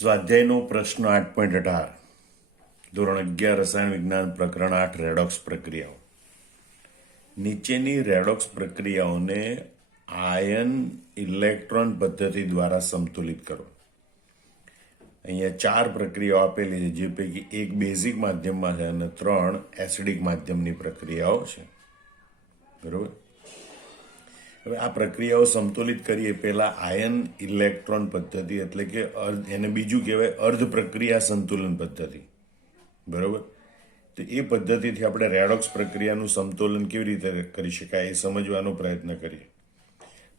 સ્વાધ્યાયનો પ્રશ્ન 8.18 ધોરણ 11 રસાયણ વિજ્ઞાન પ્રકરણ 8 રેડોક્સ પ્રક્રિયાઓ. નીચેની રેડોક્સ પ્રક્રિયાઓને આયન ઇલેક્ટ્રોન પદ્ધતિ દ્વારા સમતુલિત કરો. અહીંયા 4 પ્રક્રિયાઓ આપેલી છે, જે પૈકી એક બેઝિક માધ્યમમાં છે અને 3 એસિડિક માધ્યમની પ્રક્રિયાઓ છે. બરોબર. હવે આ પ્રક્રિયાઓ સમતુલિત કરીએ પહેલા આયન ઇલેક્ટ્રોન પદ્ધતિ એટલે કે એને બીજું કહેવાય અર્ધ પ્રક્રિયા સંતુલન પદ્ધતિ. બરોબર. તો એ પદ્ધતિથી આપણે રેડોક્સ પ્રક્રિયાનું સમતુલન કેવી રીતે કરી શકાય એ સમજવાનો પ્રયત્ન કરીએ.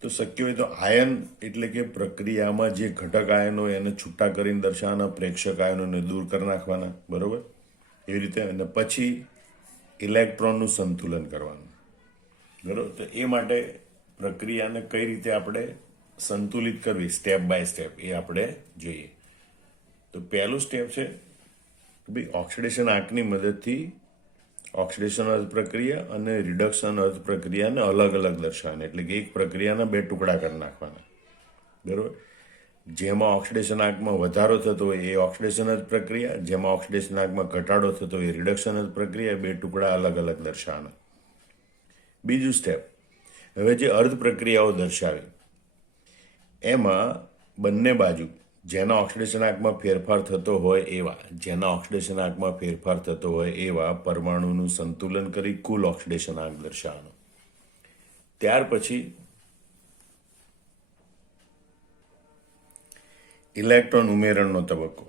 તો શક્ય હોય તો આયન એટલે કે પ્રક્રિયામાં જે ઘટક આયનો એને છૂટા કરીને દર્શાવવાના, પ્રેક્ષક આયનોને દૂર કરી નાખવાના. બરોબર. એવી રીતે અને પછી ઇલેક્ટ્રોનનું સંતુલન કરવાનું. બરોબર. તો એ માટે પ્રક્રિયાને કઈ રીતે આપણે સંતુલિત કરવી સ્ટેપ બાય સ્ટેપ એ આપણે જોઈએ. તો પહેલું સ્ટેપ છે ભાઈ ઓક્સિડેશન આંકની મદદથી ઓક્સિડેશન અર્ધ પ્રક્રિયા અને રિડક્શન અર્ધ પ્રક્રિયાને અલગ અલગ દર્શાવવાની. એટલે કે એક પ્રક્રિયાના 2 ટુકડા કરી નાખવાના. બરોબર. જેમાં ઓક્સિડેશન આંકમાં વધારો થતો હોય એ ઓક્સિડેશન અર્ધ પ્રક્રિયા, જેમાં ઓક્સિડેશન આંકમાં ઘટાડો થતો હોય એ રિડક્શન અર્ધ પ્રક્રિયા. 2 ટુકડા અલગ અલગ દર્શાવવાના. બીજું સ્ટેપ, હવે જે અર્ધ પ્રક્રિયાઓ દર્શાવી એમાં બંને બાજુ જેના ઓક્સિડેશન આંકમાં ફેરફાર થતો હોય એવા પરમાણુનું સંતુલન કરી કુલ ઓક્સિડેશન આંક દર્શાવવાનો. ત્યાર પછી ઇલેક્ટ્રોન ઉમેરણનો તબક્કો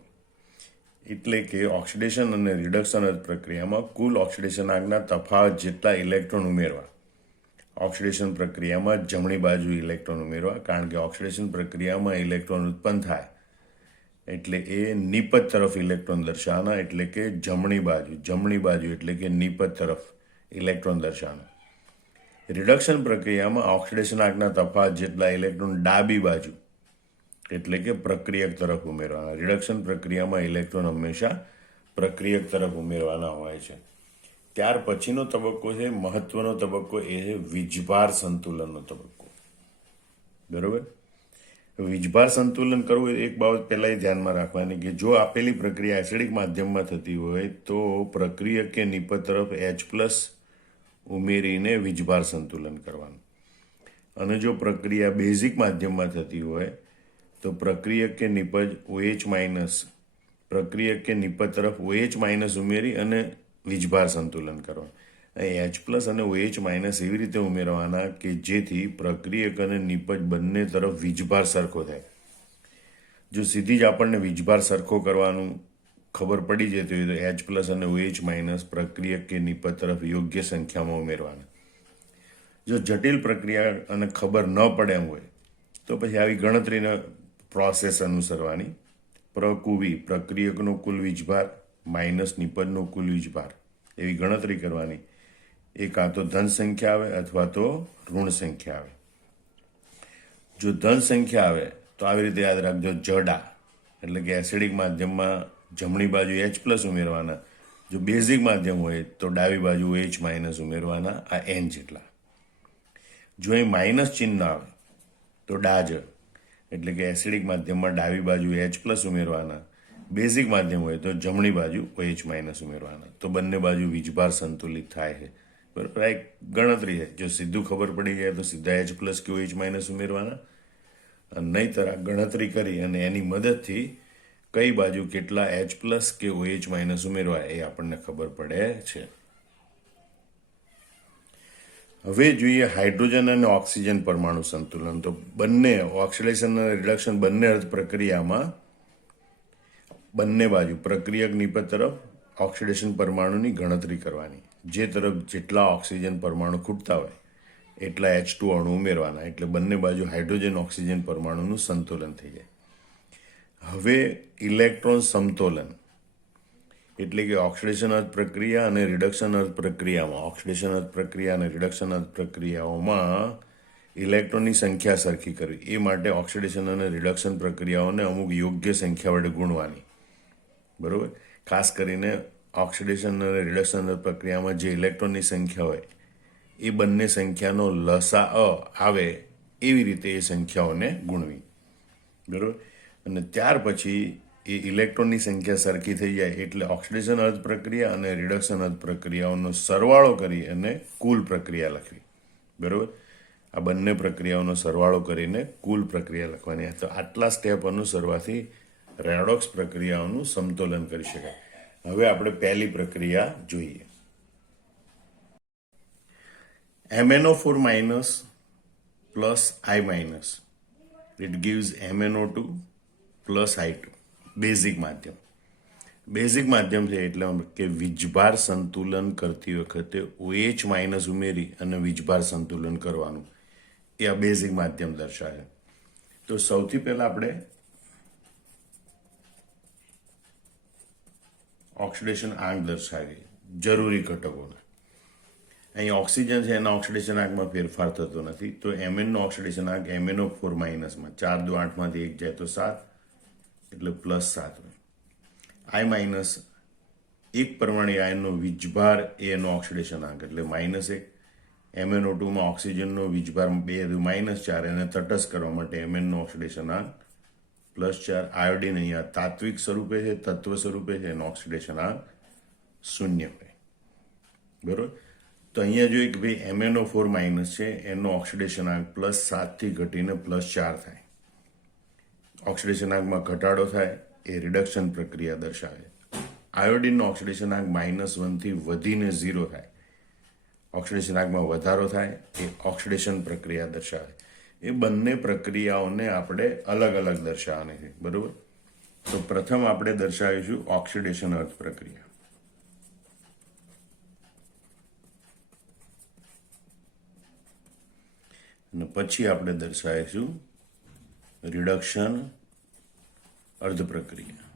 એટલે કે ઓક્સિડેશન અને રિડક્શન અર્ધ પ્રક્રિયામાં કુલ ઓક્સિડેશન આંકના તફાવત જેટલા ઇલેક્ટ્રોન ઉમેરવા. ઓક્સિડેશન પ્રક્રિયામાં જમણી બાજુ ઇલેક્ટ્રોન ઉમેરવા, કારણ કે ઓક્સિડેશન પ્રક્રિયામાં ઇલેક્ટ્રોન ઉત્પન્ન થાય એટલે એ નિપજ તરફ ઇલેક્ટ્રોન દર્શાવવાના, એટલે કે જમણી બાજુ એટલે કે નિપજ તરફ ઇલેક્ટ્રોન દર્શાવવાના. રિડક્શન પ્રક્રિયામાં ઓક્સિડેશન આંકના તફાવત જેટલા ઇલેક્ટ્રોન ડાબી બાજુ એટલે કે પ્રક્રિયક તરફ ઉમેરવાના. રિડક્શન પ્રક્રિયામાં ઇલેક્ટ્રોન હંમેશા પ્રક્રિયક તરફ ઉમેરવાના હોય છે. ત્યાર પછીનો તબક્કો છે મહત્વનો તબક્કો, એ છે વીજભાર સંતુલનનો તબક્કો. બરોબર. વીજભાર સંતુલન કરવું એક બાબત પહેલા ધ્યાનમાં રાખવાની કે જો આપેલી પ્રક્રિયા એસિડિક માધ્યમમાં થતી હોય તો પ્રક્રિયક કે નિપજ તરફ H+ ઉમેરીને વીજભાર સંતુલન કરવાનું. અને જો પ્રક્રિયા બેઝિક માધ્યમમાં થતી હોય તો પ્રક્રિયક કે નિપજ OH- પ્રક્રિયક કે નિપજ તરફ OH- ઉમેરી અને વીજભાર સંતુલન કરવાનું. H+ અને OH- એવી રીતે ઉમેરવાના કે જેથી પ્રક્રિયક અને નિપજ બંને તરફ વીજભાર સરખો થાય. જો સીધી જ આપણને વીજભાર સરખો કરવાનું ખબર પડી જતી હોય તો H+ અને OH- પ્રક્રિયક કે નિપજ તરફ યોગ્ય સંખ્યામાં ઉમેરવાના. જો જટિલ પ્રક્રિયા અને ખબર ન પડે એમ હોય તો પછી આવી ગણતરીના પ્રોસેસ અનુસરવાની. પ્રકુવી પ્રક્રિયકનો કુલ વીજભાર માઇનસ નિપજનો કુલ વીજભાર એવી ગણતરી કરવાની. એ કાં તો ધન સંખ્યા આવે અથવા તો ઋણ સંખ્યા આવે. જો ધન સંખ્યા આવે તો આવી રીતે યાદ રાખજો, જડા એટલે કે એસિડિક માધ્યમમાં જમણી બાજુ H+ ઉમેરવાના. જો બેઝિક માધ્યમ હોય તો ડાબી બાજુ OH- ઉમેરવાના, આ N જેટલા. જો અહીં માઇનસ ચિહ્ન આવે તો ડાજ એટલે કે એસિડિક માધ્યમમાં ડાબી બાજુ H+ ઉમેરવાના. બેઝિક માધ્યમ હોય તો જમણી બાજુ OH- ઉમેરવાના. તો બંને બાજુ વીજભાર સંતુલિત થાય છે. બરાબર. આ એક ગણતરી છે. જો સીધું ખબર પડી જાય તો સીધા H+ કે OH- ઉમેરવાના. નહીંતર આ ગણતરી કરી અને એની મદદથી કઈ બાજુ કેટલા H+ કે OH- ઉમેરવા એ આપણને ખબર પડે છે. હવે જોઈએ હાઇડ્રોજન અને ઓક્સિજન પરમાણુ સંતુલન. તો બંને ઓક્સિડેશન અને રિડક્શન બંને અર્ધ પ્રક્રિયામાં બંને બાજુ પ્રક્રિયક નિપજ તરફ ઓક્સિડેશન પરમાણુની ગણતરી કરવાની. જે તરફ જેટલા ઓક્સિજન પરમાણુ ખૂટતા હોય એટલા H2 અણુ ઉમેરવાના. એટલે બંને બાજુ હાઇડ્રોજન ઓક્સિજન પરમાણુનું સંતુલન થઈ જાય. હવે ઇલેક્ટ્રોન સમતોલન એટલે કે ઓક્સિડેશન અર્ધ પ્રક્રિયા અને રિડક્શન અર્ધ પ્રક્રિયાઓમાં ઇલેક્ટ્રોનની સંખ્યા સરખી કરવી. એ માટે ઓક્સિડેશન અને રિડક્શન પ્રક્રિયાઓને અમુક યોગ્ય સંખ્યા વડે ગુણવાની. બરોબર. ખાસ કરીને ઓક્સિડેશન અને રિડક્શન પ્રક્રિયામાં જે ઇલેક્ટ્રોનની સંખ્યા હોય એ બંને સંખ્યાનો લસા આવે એવી રીતે એ સંખ્યાઓને ગુણવી. બરોબર. અને ત્યાર પછી એ ઇલેક્ટ્રોનની સંખ્યા સરખી થઈ જાય એટલે ઓક્સિડેશન અર્ધ પ્રક્રિયા અને રિડક્શન અર્ધ પ્રક્રિયાઓનો સરવાળો કરી અને કુલ પ્રક્રિયા લખવી. બરાબર? આ બંને પ્રક્રિયાઓનો સરવાળો કરીને કુલ પ્રક્રિયા લખવાની. તો આટલા સ્ટેપ અનુસરવાથી રેડોક્સ પ્રક્રિયાઓનું સમતોલન કરી શકાય. હવે આપણે પહેલી પ્રક્રિયા જોઈએ. MnO4 minus plus I minus. It gives MnO2 plus I2. Basic માધ્યમ. બેઝિક માધ્યમ છે એટલે કે વીજભાર સંતુલન કરતી વખતે OH માઇનસ ઉમેરી અને વીજભાર સંતુલન કરવાનું. એ આ બેઝિક માધ્યમ દર્શાવે. તો સૌથી પહેલા આપણે ઓક્સિડેશન આંક દર્શાવીએ જરૂરી ઘટકોને. અહીં ઓક્સિજન છે એના ઓક્સિડેશન આંકમાં ફેરફાર થતો નથી. તો Mn નો ઓક્સિડેશન આંક MnO4 માઇનસમાં 4 2 8 માંથી 1 જાય તો 7 એટલે +7 હોય. I માઇનસ એક પરમાણુ આયનનો વીજભાર એ એનો ઓક્સિડેશન આંક એટલે -1. MnO2માં ઓક્સિજનનો વીજભાર 2 -4 એને તટસ્થ કરવા માટે Mn નો ઓક્સિડેશન આંક +4. આયોડિન અહીંયા તાત્વિક સ્વરૂપે છે, તત્વ સ્વરૂપે છે, એનો ઓક્સિડેશન આંક 0 હોય. બરોબર? તો અહીંયા જોઈએ કે ભાઈ MnO4 માઇનસ છે એનો ઓક્સિડેશન આંક +7 થી ઘટીને +4 થાય. ઓક્સિડેશન આંકમાં ઘટાડો થાય એ રિડક્શન પ્રક્રિયા દર્શાવે. આયોડિનનો ઓક્સિડેશન આંક -1 થી વધીને 0 થાય. ઓક્સિડેશન આંકમાં વધારો થાય એ ઓક્સિડેશન પ્રક્રિયા દર્શાવે. એ બંને પ્રક્રિયાઓને આપણે અલગ અલગ દર્શાવવાની છે. બરોબર? તો પ્રથમ આપણે દર્શાવીશું ઓક્સિડેશન અર્ધ પ્રક્રિયા. અને પછી આપણે દર્શાવીશું રિડક્શન અર્ધ પ્રક્રિયા.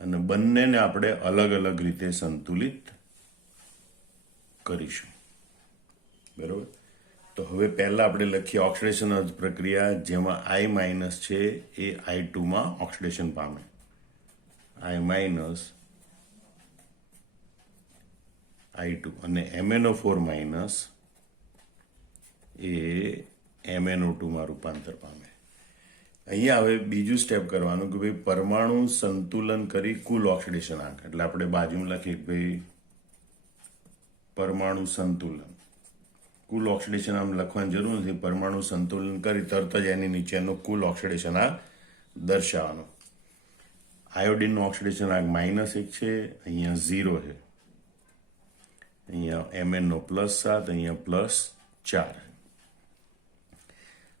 અને બંનેને આપણે અલગ અલગ રીતે સંતુલિત કરીશું. બરોબર? તો હવે પહેલા આપણે લખીએ ઓક્સિડેશન અર્ધ પ્રક્રિયા, જેમાં I માઇનસ છે એ I2 માં ઓક્સિડેશન પામે. I માઇનસ I2 અને MnO4 માઇનસ એ MnO2 માં રૂપાંતર પામે. અહીંયા હવે બીજું સ્ટેપ કરવાનું કે ભાઈ પરમાણુ સંતુલન કરી કુલ ઓક્સિડેશન આંક. એટલે આપણે બાજુમાં લખીએ કે ભાઈ પરમાણુ સંતુલન. કુલ ઓક્સિડેશન આમ લખવાની જરૂર નથી. પરમાણુ સંતુલન કરી તરત જ એની નીચેનો કુલ ઓક્સિડેશન આંક દર્શાવવાનો. આયોડિનનો ઓક્સિડેશન આંક -1 છે, અહીંયા 0 છે. અહીંયા Mn નો +7, અહીંયા +4.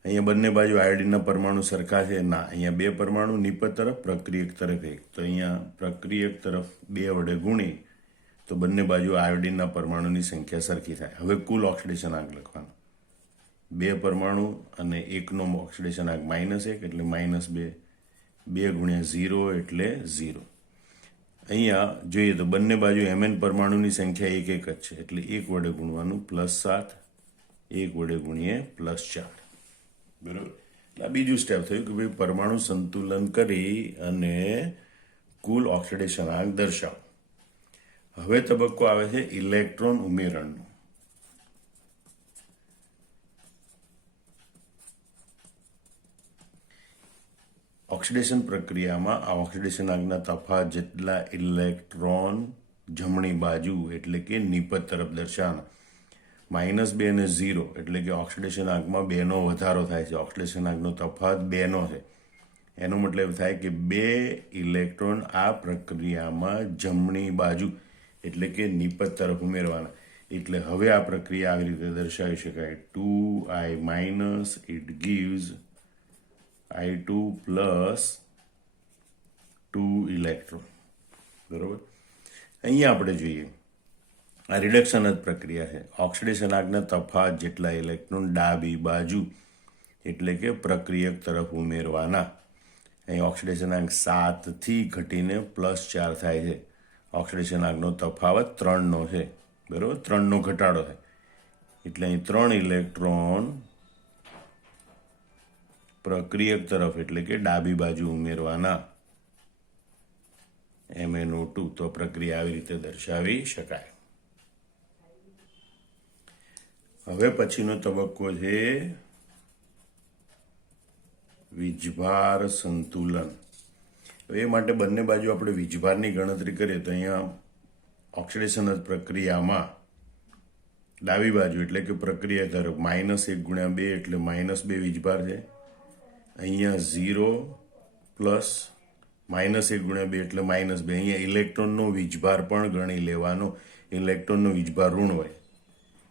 અહીંયા બંને બાજુ આયોડિનના પરમાણુ સરખા છે? ના. અહીંયા 2 પરમાણુ નિપજ તરફ, પ્રક્રિયક તરફ 1. તો અહીંયા પ્રક્રિયક તરફ 2 વડે ગુણી તો બંને બાજુ આયોડિનના પરમાણુની સંખ્યા સરખી થાય. હવે કુલ ઓક્સિડેશન આંક લખવાનો. 2 પરમાણુ અને 1નો ઓક્સિડેશન આંક -1 એટલે -2. 2 ગુણ્યા 0 એટલે 0. અહીંયા જોઈએ તો બંને બાજુ Mn પરમાણુની સંખ્યા 1 1 જ છે એટલે 1 વડે ગુણવાનું +7, 1 વડે ગુણીએ +4. બરોબર? એટલે આ બીજું સ્ટેપ થયું કે ભાઈ પરમાણુ સંતુલન કરી અને કુલ ઓક્સિડેશન આંક દર્શાવો. હવે તબક્કો આવે છે ઇલેક્ટ્રોન ઉમેરણનો. ઓક્સિડેશન પ્રક્રિયામાં આ ઓક્સિડેશન આંકના તફાવત જેટલા ઇલેક્ટ્રોન જમણી બાજુ એટલે કે નિપજ તરફ દર્શાવવાના. -2 અને 0 એટલે કે ઓક્સિડેશન આંકમાં 2નો વધારો થાય છે. ઓક્સિડેશન આંકનો તફાવત 2નો છે. એનો મતલબ થાય કે 2 ઇલેક્ટ્રોન આ પ્રક્રિયામાં જમણી બાજુ એટલે કે નિપજ તરફ ઉમેરવાના. એટલે હવે આ પ્રક્રિયા આવી રીતે દર્શાવી શકાય. 2I minus it gives I2 plus 2 electron. બરોબર? અહીંયા આપણે જોઈએ આ રિડક્શન જ પ્રક્રિયા છે. ઓક્સિડેશન આંકના તફાવત જેટલા ઇલેક્ટ્રોન ડાબી બાજુ એટલે કે પ્રક્રિયક તરફ ઉમેરવાના. અહીં ઓક્સિડેશન આંક 7 થી ઘટીને +4 થાય છે. ઓક્સિડેશન આંકનો તફાવત 3નો છે. બરોબર? 3નો ઘટાડો થાય એટલે અહીં 3 ઇલેક્ટ્રોન પ્રક્રિયક તરફ એટલે કે ડાબી બાજુ ઉમેરવાના. MnO2. તો પ્રક્રિયા આવી રીતે દર્શાવી શકાય. હવે પછીનો તબક્કો છે વીજભાર સંતુલન. એ માટે બંને બાજુ આપણે વીજભારની ગણતરી કરીએ તો અહીંયા ઓક્સિડેશન પ્રક્રિયામાં ડાબી બાજુ એટલે કે પ્રક્રિયા તરફ -1 × 2 એટલે -2 વીજભાર છે. અહીંયા 0 પ્લસ -1 × 2 એટલે -2. અહીંયા ઇલેક્ટ્રોનનો વીજભાર પણ ગણી લેવાનો. ઇલેક્ટ્રોનનો વીજભાર ઋણ હોય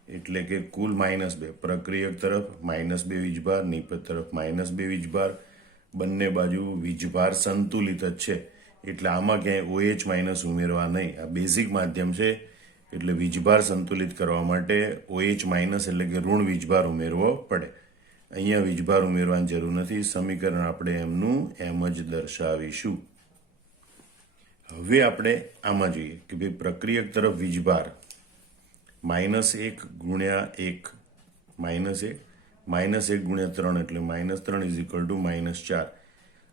એટલે કે કુલ -2. પ્રક્રિયક તરફ -2 વીજભાર, નિપજ તરફ -2 વીજભાર. બંને બાજુ વીજભાર સંતુલિત જ છે એટલે આમાં ક્યાંય OH- ઉમેરવા નહીં. આ બેઝિક માધ્યમ છે એટલે વીજભાર સંતુલિત કરવા માટે OH- એટલે કે ઋણ વીજભાર ઉમેરવો પડે. અહીંયા વીજભાર ઉમેરવાની જરૂર નથી. સમીકરણ આપણે એમનું એમ જ દર્શાવીશું. હવે આપણે આમાં જોઈએ કે ભાઈ પ્રક્રિયક તરફ વીજભાર -1 × 1 -1 -1 × 3 એટલે -3 = -4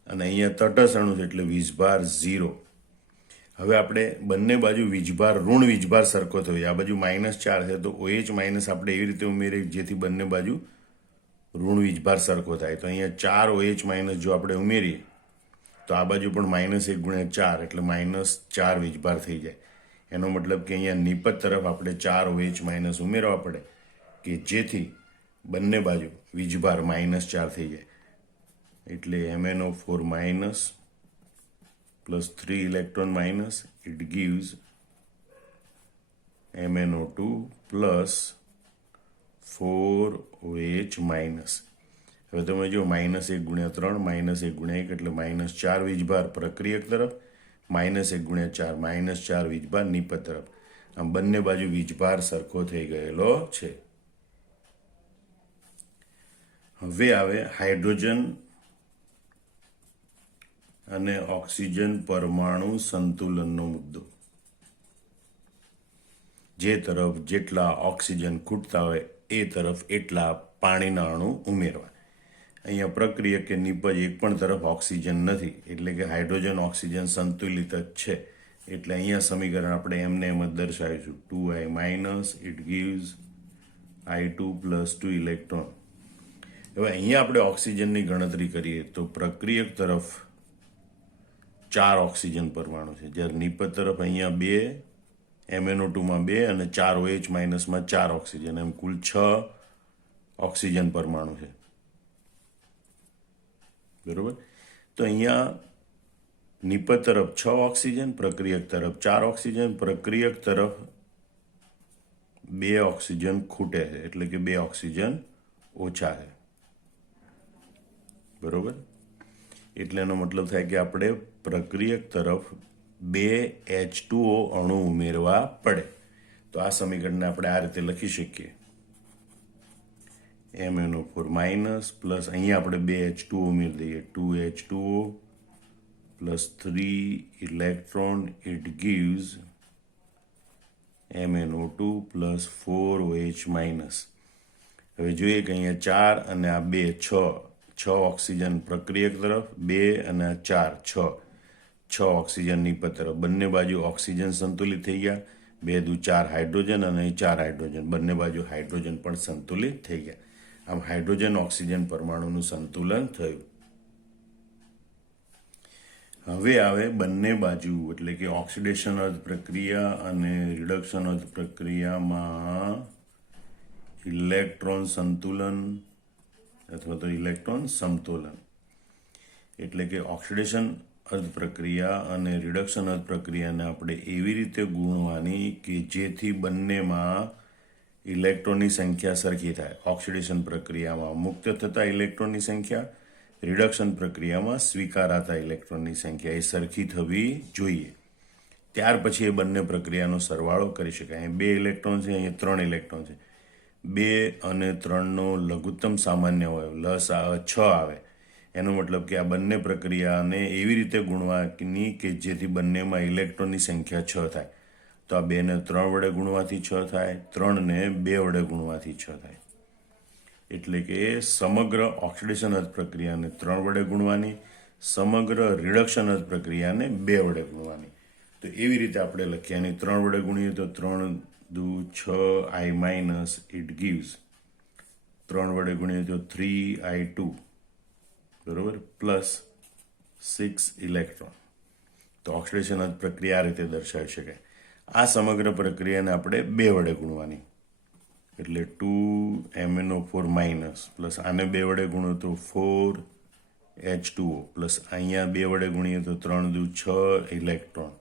અને અહીંયા તટસ્થ અણુ છે એટલે વીજભાર 0. હવે આપણે બંને બાજુ વીજભાર ઋણ વીજભાર સરખો થયો. આ બાજુ -4 છે તો OH- આપણે એવી રીતે ઉમેરીએ જેથી બંને બાજુ ઋણ વીજભાર સરખો થાય. તો અહીંયા 4 OH- જો આપણે ઉમેરીએ તો આ બાજુ પણ -1 × 4 એટલે -4 વીજભાર થઈ જાય. એનો મતલબ કે અહીંયા નિપજ તરફ આપણે 4 OH- ઉમેરવા પડે કે જેથી બંને બાજુ વીજભાર -4 થઈ જાય. એટલે MnO4- plus 3 electron minus, it gives MnO2 plus 4OH-. હવે તમે જો -1 × 3 -1 × 1 એટલે -4 વીજભાર પ્રક્રિયક તરફ, -1 × 4 -4 વીજભાર નિપજ તરફ. આમ બંને બાજુ વીજભાર સરખો થઈ ગયેલો છે. હવે આવે હાઇડ્રોજન અને ઓક્સિજન પરમાણુ સંતુલનનો મુદ્દો. જે તરફ જેટલા ઓક્સિજન ખૂટતા હોય એ તરફ એટલા પાણીના અણુ ઉમેરવા. અહીંયા પ્રક્રિયક કે નિપજ એક પણ તરફ ઓક્સિજન નથી એટલે કે હાઇડ્રોજન ઓક્સિજન સંતુલિત જ છે. એટલે અહીંયા સમીકરણ આપણે એમને એમ જ દર્શાવીશું. 2I- it gives I2 + 2 electron. હવે અહીંયા આપણે ઓક્સિજનની ગણતરી કરીએ તો પ્રક્રિયક તરફ 4 ઓક્સિજન પરમાણુ છે, જ્યારે નિપજ તરફ અહીંયા 2, MnO2માં 2 અને 4 OH- માં 4 ઓક્સિજન, એમ કુલ 6 ઓક્સિજન પરમાણુ છે. બરોબર. તો અહીંયા નિપજ તરફ 6 ઓક્સિજન, પ્રક્રિયક તરફ 4 ઓક્સિજન, પ્રક્રિયક તરફ 2 ઓક્સિજન ખૂટે છે એટલે કે 2 ઓક્સિજન ઓછા છે. બરોબર. એટલે એનો મતલબ થાય કે આપણે પ્રક્રિયક તરફ 2 H2O અણુ ઉમેરવા પડે. તો આ સમીકરણને આપણે આ રીતે લખી શકીએ. MnO4- પ્લસ અહીંયા આપણે 2 H2O ઉમેરી દઈએ. 2 H2O plus 3 electron, it gives MnO2 plus 4 OH-. હવે જોઈએ કે અહીંયા 4 અને આ 2 6 ઓક્સિજન પ્રક્રિયક તરફ, 2 અને 4 6 ઓક્સિજન નિપજ તરફ. બંને બાજુ ઓક્સિજન સંતુલિત થઈ ગયા. 2 × 4 હાઇડ્રોજન અને 4 હાઇડ્રોજન. બંને બાજુ હાઇડ્રોજન પણ સંતુલિત થઈ ગયા. આમ હાઇડ્રોજન ઓક્સિજન પરમાણુનું સંતુલન થયું. હવે આવે બંને બાજુ એટલે કે ઓક્સિડેશન પ્રક્રિયા અને રિડક્શન પ્રક્રિયામાં ઇલેક્ટ્રોન સંતુલન અથવા તો ઇલેક્ટ્રોન સમતોલન. એટલે કે ઓક્સિડેશન પ્રક્રિયા અને રિડક્શન પ્રક્રિયાને આપણે એવી રીતે ગુણવાની કે જેથી બંનેમાં ઇલેક્ટ્રોનની સંખ્યા સરખી થાય. ઓક્સિડેશન પ્રક્રિયામાં મુક્ત થતા ઇલેક્ટ્રોનની સંખ્યા, રિડક્શન પ્રક્રિયામાં સ્વીકારાતા ઇલેક્ટ્રોનની સંખ્યા એ સરખી થવી જોઈએ. ત્યાર પછી એ બંને પ્રક્રિયાનો સરવાળો કરી શકાય. અહીં 2 ઇલેક્ટ્રોન છે, અહીંયા 3 ઇલેક્ટ્રોન છે. 2 અને 3નો લઘુત્તમ સામાન્ય હોય લસાઅ 6 આવે. એનો મતલબ કે આ બંને પ્રક્રિયાને એવી રીતે ગુણવાની કે જેથી બંનેમાં ઇલેક્ટ્રોનની સંખ્યા 6 થાય. તો આ 2 ને 3 વડે ગુણવાથી 6 થાય, 3 ને 2 વડે ગુણવાથી 6 થાય. એટલે કે સમગ્ર ઓક્સિડેશન પ્રક્રિયાને 3 વડે ગુણવાની, સમગ્ર રિડક્શન પ્રક્રિયાને 2 વડે ગુણવાની. તો એવી રીતે આપણે લખીએ. અને 3 વડે ગુણીએ તો 3 × 6I- it gives. 3 વડે ગુણીએ તો 3I2, બરોબર, પ્લસ 6 ઇલેક્ટ્રોન. તો ઓક્સિડેશન અર્ધ પ્રક્રિયા આ રીતે દર્શાવી શકાય. આ સમગ્ર પ્રક્રિયાને આપણે 2 વડે ગુણવાની, એટલે 2MnO4 માઇનસ પ્લસ આને 2 વડે ગુણો તો 4H2O પ્લસ અહીંયા 2 વડે ગુણીએ તો 3 દુ 6 ઇલેક્ટ્રોન.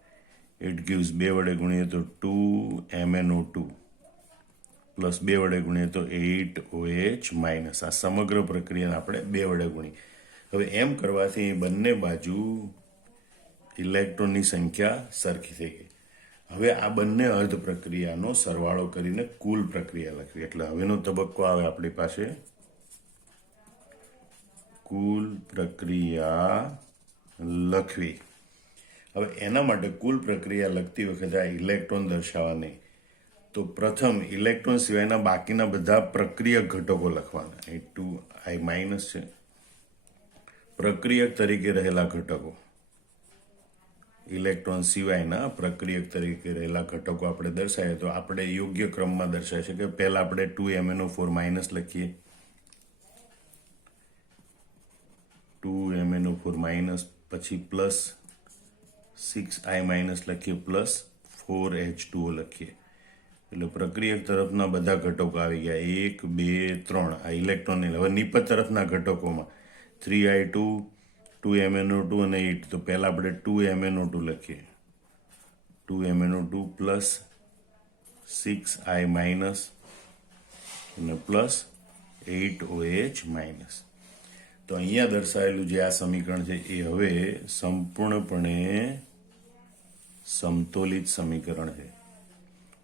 ઇટ ગીવ્સ 2 વડે ગુણીએ તો 2MnO2 પ્લસ 2 વડે ગુણીએ તો 8OH માઇનસ. આ સમગ્ર પ્રક્રિયાને આપણે 2 વડે ગુણી. હવે એમ કરવાથી બંને બાજુ ઇલેક્ટ્રોનની સંખ્યા સરખી થઈ ગઈ. હવે આ બંને અર્ધ પ્રક્રિયાનો સરવાળો કરીને કુલ પ્રક્રિયા લખવી. એટલે હવેનો તબક્કો આવે આપણી પાસે કુલ પ્રક્રિયા લખવી. હવે એના માટે કુલ પ્રક્રિયા લખતી વખતે આ ઇલેક્ટ્રોન દર્શાવવાની, તો પ્રથમ ઇલેક્ટ્રોન સિવાયના બાકીના બધા પ્રક્રિયક ઘટકો લખવાના. એ 2I માઇનસ છે. પ્રક્રિયક તરીકે રહેલા ઘટકો, ઇલેક્ટ્રોન સિવાયના પ્રક્રિયક તરીકે રહેલા ઘટકો આપણે દર્શાવીએ તો આપણે યોગ્ય ક્રમમાં દર્શાવી શકીએ. પહેલા આપણે 2MnO4 માઇનસ લખીએ, 2MnO4 માઇનસ, પછી પ્લસ 6I માઇનસ લખીએ, પ્લસ 4H2O લખીએ. એટલે પ્રક્રિયક તરફના બધા ઘટકો આવી ગયા, 1 2 3. આ ઇલેક્ટ્રોન. હવે નિપજ તરફના ઘટકોમાં 3I2, 2MnO2 અને 8. તો પહેલા આપણે 2MnO2 લખીએ, 2MnO2 પ્લસ 6I માઇનસ અને પ્લસ 8OH માઇનસ. તો અહીંયા દર્શાવેલું જે આ સમીકરણ છે એ હવે સંપૂર્ણપણે સમતોલિત સમીકરણ છે.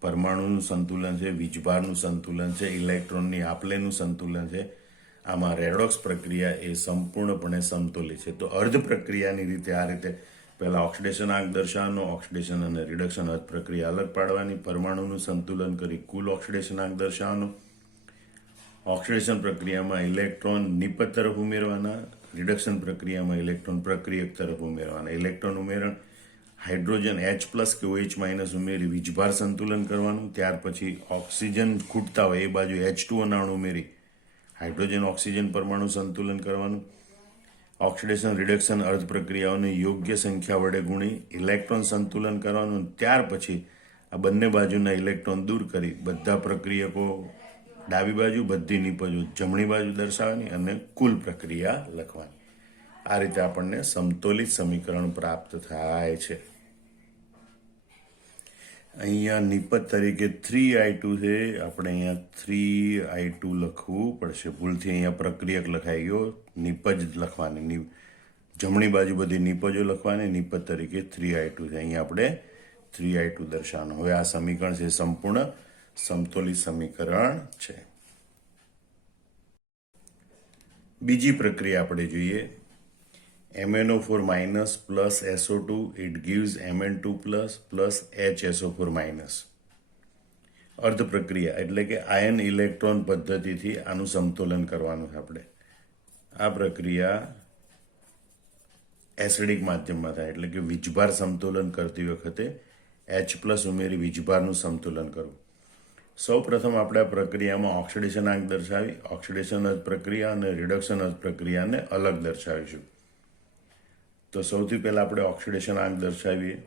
પરમાણુનું સંતુલન છે, વીજભારનું સંતુલન છે, ઇલેક્ટ્રોનની આપલેનું સંતુલન છે. આમાં રેડોક્સ પ્રક્રિયા એ સંપૂર્ણપણે સમતોલિત છે. તો અર્ધ પ્રક્રિયાની રીતે આ રીતે પહેલા ઓક્સિડેશન આંક દર્શાવવાનો, ઓક્સિડેશન અને રિડક્શન અર્ધ પ્રક્રિયા અલગ પાડવાની, પરમાણુનું સંતુલન કરી કુલ ઓક્સિડેશન આંક દર્શાવવાનો, ઓક્સિડેશન પ્રક્રિયામાં ઇલેક્ટ્રોન નિપજ તરફ ઉમેરવાના, રિડક્શન પ્રક્રિયામાં ઇલેક્ટ્રોન પ્રક્રિયક તરફ ઉમેરવાના. ઇલેક્ટ્રોન ઉમેરણ હાઇડ્રોજન H પ્લસ કે OH માઇનસ ઉમેરી વીજભાર સંતુલન કરવાનું. ત્યાર પછી ઓક્સિજન ખૂટતા હોય એ બાજુ H2O અણુ ઉમેરી હાઇડ્રોજન ઓક્સિજન પરમાણુ સંતુલન કરવાનું. ઓક્સિડેશન રિડક્શન અર્ધ પ્રક્રિયાઓને યોગ્ય સંખ્યા વડે ગુણી ઇલેક્ટ્રોન સંતુલન કરવાનું. ત્યાર પછી આ બંને બાજુના ઇલેક્ટ્રોન દૂર કરી બધા પ્રક્રિયકો ડાબી બાજુ, બધી નિપજો જમણી બાજુ દર્શાવવાની અને કુલ પ્રક્રિયા લખવાની. આ રીતે આપણને સમતોલિત સમીકરણ પ્રાપ્ત થાય છે. અહીંયા નિપજ તરીકે 3I2 છે, આપણે અહીંયા 3I2 લખવું પડશે. ભૂલથી અહીંયા પ્રક્રિયક લખાઈ ગયો, નિપજ લખવાની. જમણી બાજુ બધી નિપજો લખવાની, નિપજ તરીકે 3I2 છે. અહીંયા આપણે 3I2 દર્શાવવાનું. હવે આ સમીકરણ છે સંપૂર્ણ સમતોલિત સમીકરણ છે. બીજી પ્રક્રિયા આપણે જોઈએ, MnO4 minus plus SO2, it gives Mn2 plus plus HSO4 minus. અર્ધ પ્રક્રિયા એટલે કે આયન ઇલેક્ટ્રોન પદ્ધતિથી આનું સમતોલન કરવાનું છે આપણે. આ પ્રક્રિયા એસિડિક માધ્યમમાં થાય, એટલે કે વીજભાર સમતોલન કરતી વખતે H પ્લસ ઉમેરી વીજભારનું સમતોલન કરવું. સૌ પ્રથમ આપણે આ પ્રક્રિયામાં ઓક્સિડેશન આંક દર્શાવી ઓક્સિડેશન અર્ધ પ્રક્રિયા અને રિડક્શન અર્ધ પ્રક્રિયાને અલગ દર્શાવીશું. તો સૌથી પહેલાં આપણે ઓક્સિડેશન આંક દર્શાવીએ.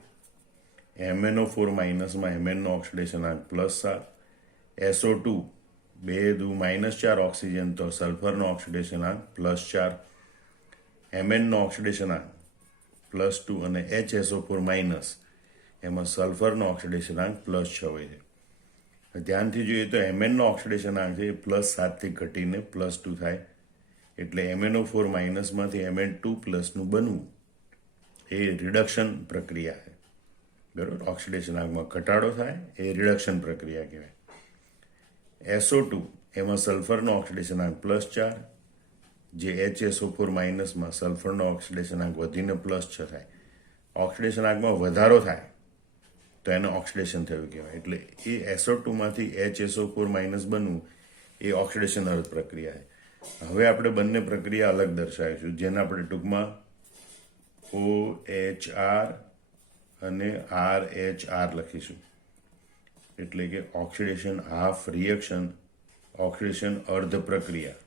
MnO4 માઇનસમાં Mnનો ઓક્સિડેશન આંક +7, SO2 2 દુ -4 ઓક્સિજન તો સલ્ફરનો ઓક્સિડેશન આંક +4, Mnનો ઓક્સિડેશન આંક +2 અને HSO4 માઇનસ એમાં સલ્ફરનો ઓક્સિડેશન આંક +6 હોય છે. ધ્યાનથી જોઈએ તો Mnનો ઓક્સિડેશન આંક છે એ +7 થી ઘટીને +2 થાય, એટલે MnO4 માઇનસમાંથી Mn2 પ્લસનું બનવું એ રિડક્શન પ્રક્રિયા છે. બરાબર, ઓક્સિડેશન આંકમાં ઘટાડો થાય એ રિડક્શન પ્રક્રિયા કહેવાય. SO2 એમાં સલ્ફરનો ઓક્સિડેશન આંક +4, જે HSO4 માઇનસમાં સલ્ફરનો ઓક્સિડેશન આંક વધીને +6 થાય. ઓક્સિડેશન આંકમાં વધારો થાય તો એને ઓક્સિડેશન થયું કહેવાય. એટલે એ SO2 માંથી HSO4 માઇનસ બનવું એ ઓક્સિડેશન અર્ધ પ્રક્રિયા છે. હવે આપણે બંને પ્રક્રિયા અલગ દર્શાવીશું, જેને આપણે ટૂંકમાં OHR અને RHR લખીશું. એટલે કે ઓક્સિડેશન હાફ રિએક્શન, ઓક્સિડેશન અર્ધ પ્રક્રિયા,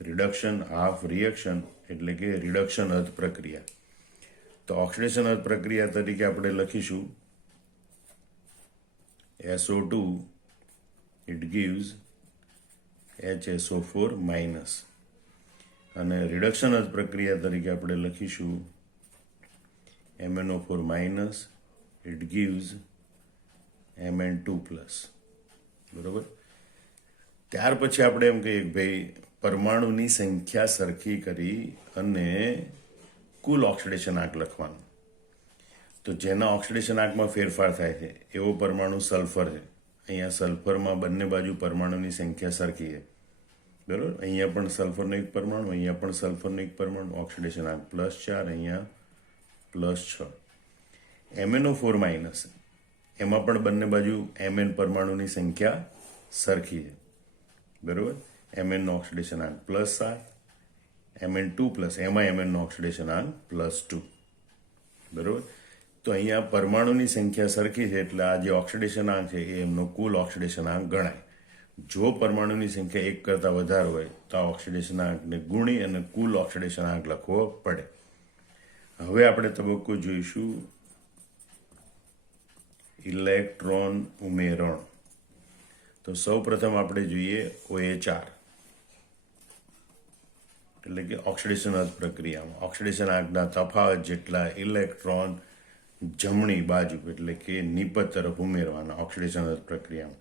રિડક્શન હાફ રિએક્શન એટલે કે રિડક્શન અર્ધ પ્રક્રિયા. તો ઓક્સિડેશન પ્રક્રિયા તરીકે આપણે લખીશું SO2 it gives HSO4 minus, અને રિડક્શન પ્રક્રિયા તરીકે આપણે લખીશું MnO4 minus it gives Mn2 plus. બરોબર. ત્યાર પછી આપણે એમ કહીએ કે ભાઈ પરમાણુની સંખ્યા સરખી કરી અને કુલ ઓક્સિડેશન આંક લખવાનું. તો જેના ઓક્સિડેશન આંકમાં ફેરફાર થાય છે એવો પરમાણુ સલ્ફર છે. અહીંયા સલ્ફરમાં બંને બાજુ પરમાણુની સંખ્યા સરખી છે. બરાબર. અહીંયા પણ સલ્ફરનો એક પરમાણુ, અહીંયા પણ સલ્ફરનો એક પરમાણુ, ઓક્સિડેશન આંક +4, અહીંયા +6. MnO4 માઇનસ, એમાં પણ બંને બાજુ Mn પરમાણુની સંખ્યા સરખી છે. બરાબર. Mn નો ઓક્સિડેશન આંક +7, Mn2 પ્લસ, એમાં Mn નો ઓક્સિડેશન આંક +2. બરાબર. તો અહીંયા પરમાણુની સંખ્યા સરખી છે એટલે આ જે ઓક્સિડેશન આંક છે એ એમનો કુલ ઓક્સિડેશન આંક ગણાય. જો પરમાણુની સંખ્યા એક કરતાં વધારે હોય તો આ ઓક્સિડેશન આંકને ગુણી અને કુલ ઓક્સિડેશન આંક લખવો પડે. હવે આપણે તબક્કો જોઈશું ઇલેક્ટ્રોન ઉમેરણ. તો સૌ પ્રથમ આપણે જોઈએ OH, એટલે કે ઓક્સિડેશન પ્રક્રિયામાં ઓક્સિડેશન આંકના તફાવત જેટલા ઇલેક્ટ્રોન જમણી બાજુ એટલે કે નિપજ તરફ ઉમેરવાના ઓક્સિડેશન પ્રક્રિયામાં.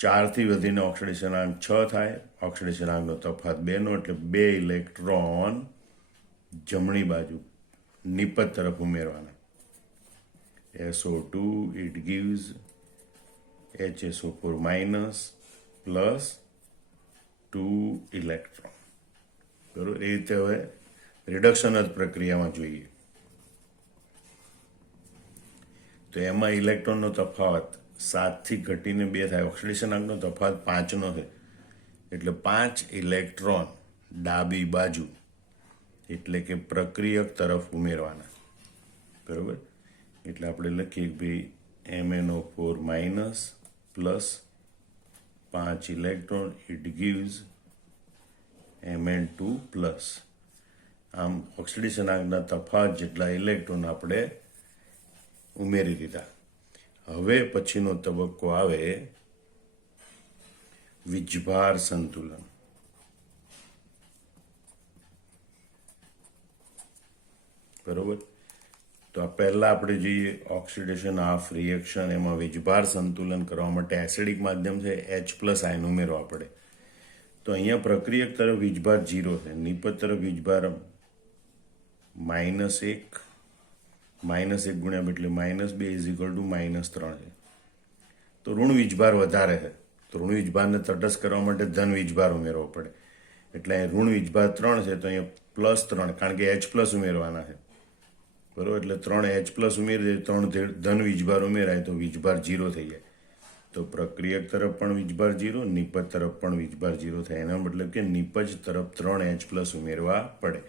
4 થી વધીને ઓક્સિડેશન આંક 6 થાય. ઓક્સિડેશન આંકનો તફાવત 2 નો એટલે 2 ઇલેક્ટ્રોન જમણી બાજુ નિપજ તરફ ઉમેરવાના. SO2 it gives HSO4 minus plus 2 electron. બરોબર. એ રીતે હવે રિડક્શન પ્રક્રિયામાં જોઈએ તો એમાં ઇલેક્ટ્રોનનો તફાવત 7 થી ઘટીને 2 થાય. ઓક્સિડેશન આંકનો તફાવત 5 નો છે એટલે 5 ઇલેક્ટ્રોન ડાબી બાજુ એટલે કે પ્રક્રિયક તરફ ઉમેરવાના. બરોબર. એટલે આપણે લખીએ કે ભાઈ MnO4 minus plus 5 electron it gives Mn2 plus. આમ ઓક્સિડેશન આંકના તફાવત જેટલા ઇલેક્ટ્રોન આપણે ઉમેરી દીધા. હવે પછીનો તબક્કો આવે વીજભાર સંતુલન. બરોબર. તો આ પહેલા આપણે જોઈએ ઓક્સિડેશન હાફ રિએક્શન. એમાં વીજભાર સંતુલન કરવા માટે એસિડિક માધ્યમ છે H+ આયન ઉમેરવા પડે. તો અહીંયા પ્રક્રિયક તરફ વીજભાર 0 છે, નિપજ તરફ વીજભાર -1, -1 ગુણ્યા એટલે -2 = -3 છે. તો ઋણ વીજભાર વધારે છે તો ઋણ વીજભારને તટસ્થ કરવા માટે ધન વીજભાર ઉમેરવો પડે. એટલે અહીં ઋણ વીજભાર 3 છે તો અહીંયા +3 કારણ કે H+ ઉમેરવાના છે. બરોબર. એટલે 3 H+ ઉમેરી દે, 3 ધન વીજભાર ઉમેરાય તો વીજભાર 0 થઈ જાય. તો પ્રક્રિયક તરફ પણ વીજભાર 0, નિપજ તરફ પણ વીજભાર 0 થાય. એનો મતલબ કે નિપજ તરફ 3 H+ ઉમેરવા પડે.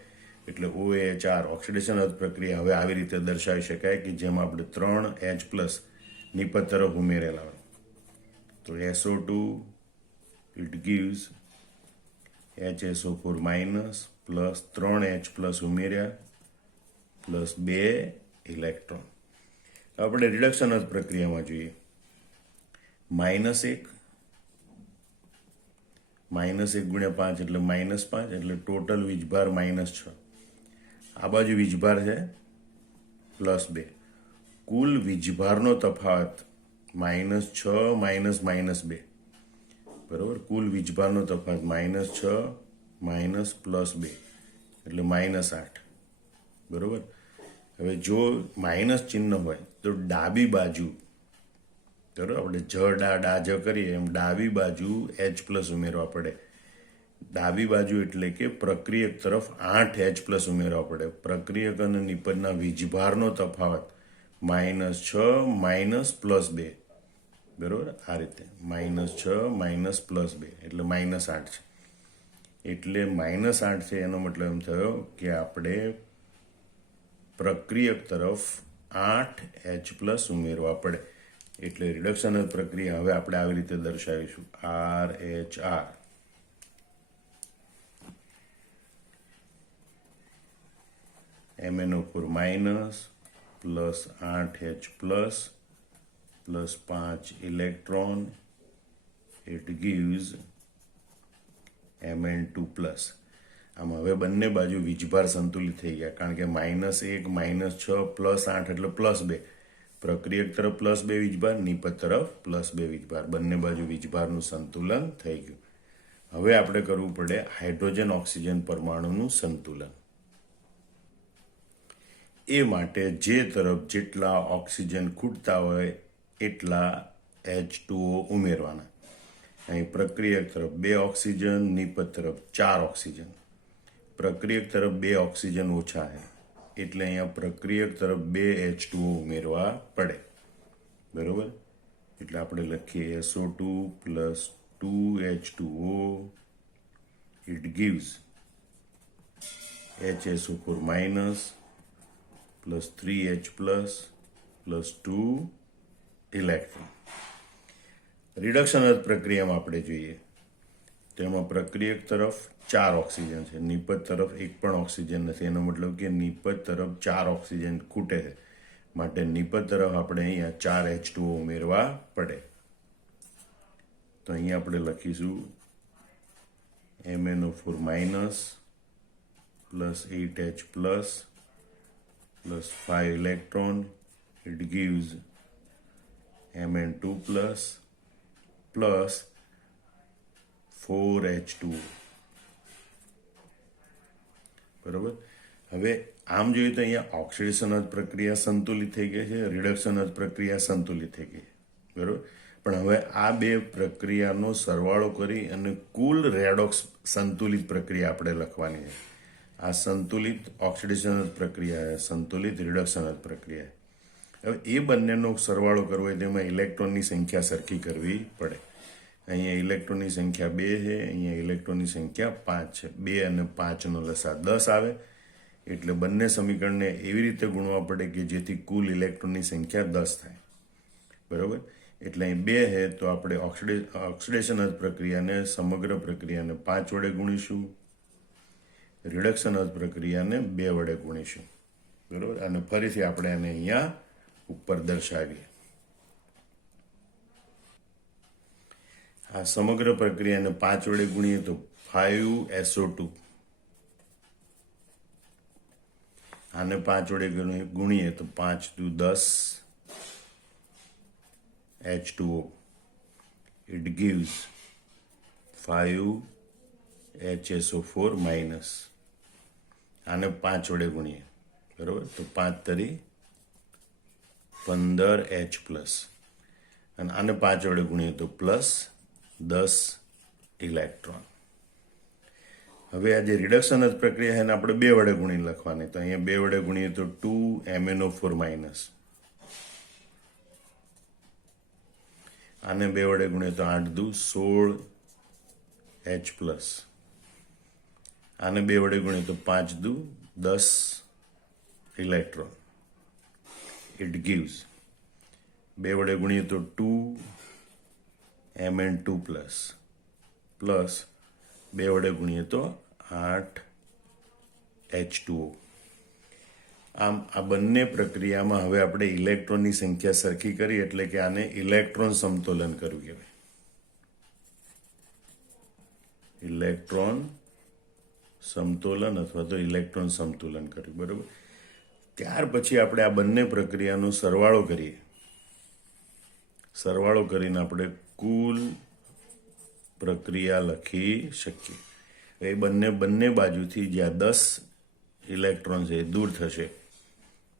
એટલે OH ઓક્સિડેશન પ્રક્રિયા હવે આવી રીતે દર્શાવી શકાય કે જેમાં આપણે 3 H+ નિપજ તરફ ઉમેરેલા હોય. તો SO2 it gives HSO4 minus plus 3 H+ ઉમેર્યા પ્લસ 2 ઇલેક્ટ્રોન. આપણે રિડક્શન પ્રક્રિયામાં જોઈએ -1 ગુણ્યા 5 એટલે -5 એટલે ટોટલ વીજભાર -6. આ બાજુ વીજભાર છે +2. કુલ વીજભારનો તફાવત -6 -2. બરોબર. કુલ વીજભારનો તફાવત -6 +2 એટલે -8. બરોબર. હવે જો માઇનસ ચિહ્ન હોય તો ડાબી બાજુ, બરોબર, આપણે ડા કરીએ એમ ડાબી બાજુ H+ ઉમેરવા પડે. ડાબી બાજુ એટલે કે પ્રક્રિયક તરફ 8 H+ ઉમેરવા પડે. પ્રક્રિયક અને નિપજના વીજભારનો તફાવત -6 +2. બરોબર. આ રીતે -6 +2 એટલે -8 છે. એટલે -8 છે એનો મતલબ એમ થયો કે આપણે પ્રક્રિયક તરફ 8 H+ ઉમેરવા પડે. એટલે રિડક્શન પ્રક્રિયા હવે આપણે આવી રીતે દર્શાવીશું RHR. MnO4 minus plus 8H plus 5 electron. It gives Mn2 plus. આમ હવે બંને બાજુ વીજભાર સંતુલિત થઈ ગયા, કારણ કે -1 -6 +8 એટલે +2. પ્રક્રિયક તરફ +2 વીજભાર, નિપજ તરફ +2 વીજભાર, બંને બાજુ વીજભારનું સંતુલન થઈ ગયું. હવે આપણે કરવું પડે હાઇડ્રોજન ઓક્સિજન પરમાણુનું સંતુલન. એ માટે જે તરફ જેટલા ઓક્સિજન ખૂટતા હોય એટલા H2O ઉમેરવાના. અહીં પ્રક્રિયક તરફ 2 ઓક્સિજન, નિપજ તરફ 4 ઓક્સિજન. પ્રક્રિયક તરફ 2 ઓક્સિજન ઓછા છે, એટલે અહીંયા પ્રક્રિયક તરફ 2 H2O ઉમેરવા પડે. બરોબર? એટલે આપણે લખીએ SO2 plus 2H2O. It gives HSO4 minus plus 3H plus 2 electron. Reduction અર્થ પ્રક્રિયામાં આપણે જોઈએ તેમાં પ્રક્રિયક તરફ 4 ઓક્સિજન છે, નિપજ તરફ એક પણ ઓક્સિજન નથી. એનો મતલબ કે નિપજ તરફ 4 ઓક્સિજન ખૂટે છે, માટે નિપજ તરફ આપણે અહીંયા 4 H2O ઉમેરવા પડે. તો અહીંયા આપણે લખીશું MnO4 minus plus 8H plus 5 electron. It gives Mn2 plus 4H2O. બરોબર? હવે આમ જોઈએ તો અહીંયા ઓક્સિડેશન અર્થ પ્રક્રિયા સંતુલિત થઈ ગઈ છે, રિડક્શન અર્થ પ્રક્રિયા સંતુલિત થઈ ગઈ. બરોબર? પણ હવે આ બે પ્રક્રિયાનો સરવાળો કરી અને કુલ રેડોક્સ સંતુલિત પ્રક્રિયા આપણે લખવાની છે. આ સંતુલિત ઓક્સિડેશન અર્થ પ્રક્રિયા, સંતુલિત રિડક્શન અર્થ પ્રક્રિયા. હવે એ બંનેનો સરવાળો કરવો હોય તેમાં ઇલેક્ટ્રોનની સંખ્યા સરખી કરવી પડે. અહીંયા ઇલેક્ટ્રોનની સંખ્યા 2 છે, અહીંયા ઇલેક્ટ્રોનની સંખ્યા 5 છે. 2 અને 5નો લસા 10 આવે, એટલે બંને સમીકરણને એવી રીતે ગુણવા પડે કે જેથી કુલ ઇલેક્ટ્રોનની સંખ્યા 10 થાય. બરોબર? એટલે અહીં 2 છે તો આપણે ઓક્સિડેશન અર્થ પ્રક્રિયાને, સમગ્ર પ્રક્રિયાને 5 વડે ગુણીશું, રિડક્શન અર્થ પ્રક્રિયાને 2 વડે ગુણીશું. બરોબર? અને ફરીથી આપણે આને અહીંયા ઉપર દર્શાવીએ. આ સમગ્ર પ્રક્રિયાને 5 વડે ગુણીએ તો 5SO2. આને 5 વડે ગુણીએ તો 5 દુ 10 H2O. It gives 5HSO4 minus. આને 5 વડે ગુણીએ, બરોબર? તો 5 તરી 15H પ્લસ, અને આને 5 વડે ગુણીએ તો પ્લસ 10 ઇલેક્ટ્રોન. હવે આ જે રિડક્શન અર્થ પ્રક્રિયા છે એને આપણે 2 વડે ગુણીને લખવાની. તો અહીંયા 2 વડે ગુણીએ તો 2 MnO4 માઇનસ. આને 2 વડે ગુણીએ તો 8 દુ 16H પ્લસ. આને 2 વડે ગુણીએ તો 5 દુ 10 ઇલેક્ટ્રોન. ઇટ ગીવ્સ 2 વડે ગુણીએ તો 2 Mn2 પ્લસ 2 વડે ગુણીએ તો 8 H2O. આમ આ બંને પ્રક્રિયામાં હવે આપણે ઇલેક્ટ્રોનની સંખ્યા સરખી કરી, એટલે કે આને ઇલેક્ટ્રોન સમતોલન કરવું કહેવાય. ઇલેક્ટ્રોન સમતોલન અથવા તો ઇલેક્ટ્રોન સમતુલન કર્યું. બરોબર? ત્યાર પછી આપણે આ બંને પ્રક્રિયાનો સરવાળો કરીએ. સરવાળો કરીને આપણે કુલ પ્રક્રિયા લખી શકીએ. એ બંને બાજુથી જ્યાં 10 ઇલેક્ટ્રોન છે એ દૂર થશે.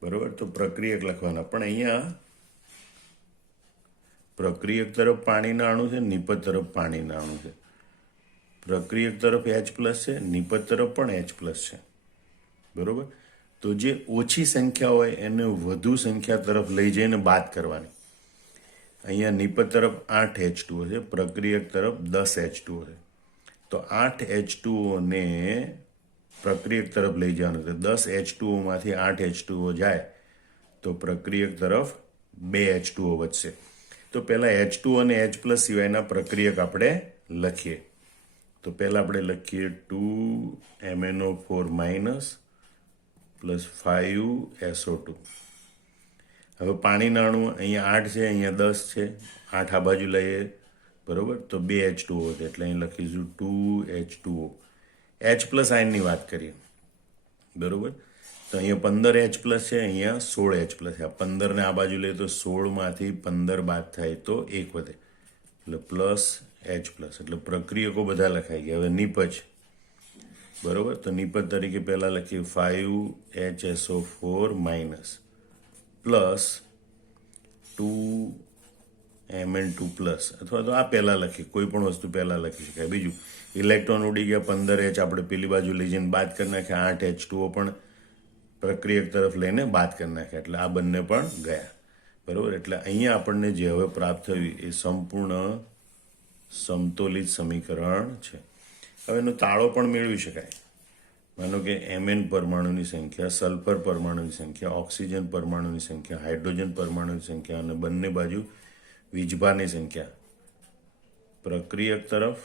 બરોબર? તો પ્રક્રિયક લખવાના. પણ અહીંયા પ્રક્રિયક તરફ પાણીના અણુ છે, નિપજ તરફ પાણીના અણુ છે. પ્રક્રિયક તરફ H પ્લસ છે, નિપજ તરફ પણ H પ્લસ છે. બરોબર? તો જે ઓછી સંખ્યા હોય એને વધુ સંખ્યા તરફ લઈ જઈને બાદ કરવાની. અહીંયા નિપજ તરફ 8 H2O છે, પ્રક્રિયક તરફ 10 H2O છે. તો 8 H2O ને પ્રક્રિયક તરફ લઈ જવાનું છે. 10 H2O માંથી 8 H2O જાય તો પ્રક્રિયક તરફ 2 H2O વધશે. તો પહેલા H2O અને H પ્લસ સિવાયના પ્રક્રિયક આપણે લખીએ. તો પહેલા આપણે લખીએ 2 MnO4 માઇનસ પ્લસ 5SO2. હવે પાણીના અણુ અહીંયા 8 છે, અહીંયા 10 છે. 8 આ બાજુ લઈએ, બરાબર, તો 2 H2O છે, એટલે અહીં લખીશું 2 H2O. H પ્લસ આયનની વાત કરીએ, બરાબર, તો અહીંયા 15 H પ્લસ છે, અહીંયા 16 H પ્લસ છે. આ 15ને આ બાજુ લઈએ તો 16માંથી 15 બાદ થાય તો 1 વધે, એટલે પ્લસ H પ્લસ. એટલે પ્રક્રિયકો બધા લખાઈ ગયા. હવે નિપજ, બરાબર, તો નિપજ તરીકે પહેલાં લખીએ 5HSO4 minus plus 2Mn2 plus, અથવા તો આ પહેલાં લખીએ, કોઈ પણ વસ્તુ પહેલાં લખી શકાય. બીજું, ઇલેક્ટ્રોન ઉડી ગયા, 15 H આપણે પેલી બાજુ લઈ જઈને બાદ કરી નાખ્યા, 8 H2O પણ પ્રક્રિયક તરફ લઈને બાદ કરી નાખ્યા, એટલે આ બંને પણ ગયા, બરાબર. એટલે અહીંયા આપણને જે હવે પ્રાપ્ત થયું એ સંપૂર્ણ સમતોલિત સમીકરણ છે. હવે એનો તાળો પણ મેળવી શકાય. માનો કે Mn પરમાણુની સંખ્યા, સલ્ફર પરમાણુની સંખ્યા, ઓક્સિજન પરમાણુની સંખ્યા, હાઇડ્રોજન પરમાણુની સંખ્યા અને બંને બાજુ વીજભારની સંખ્યા પ્રક્રિયક તરફ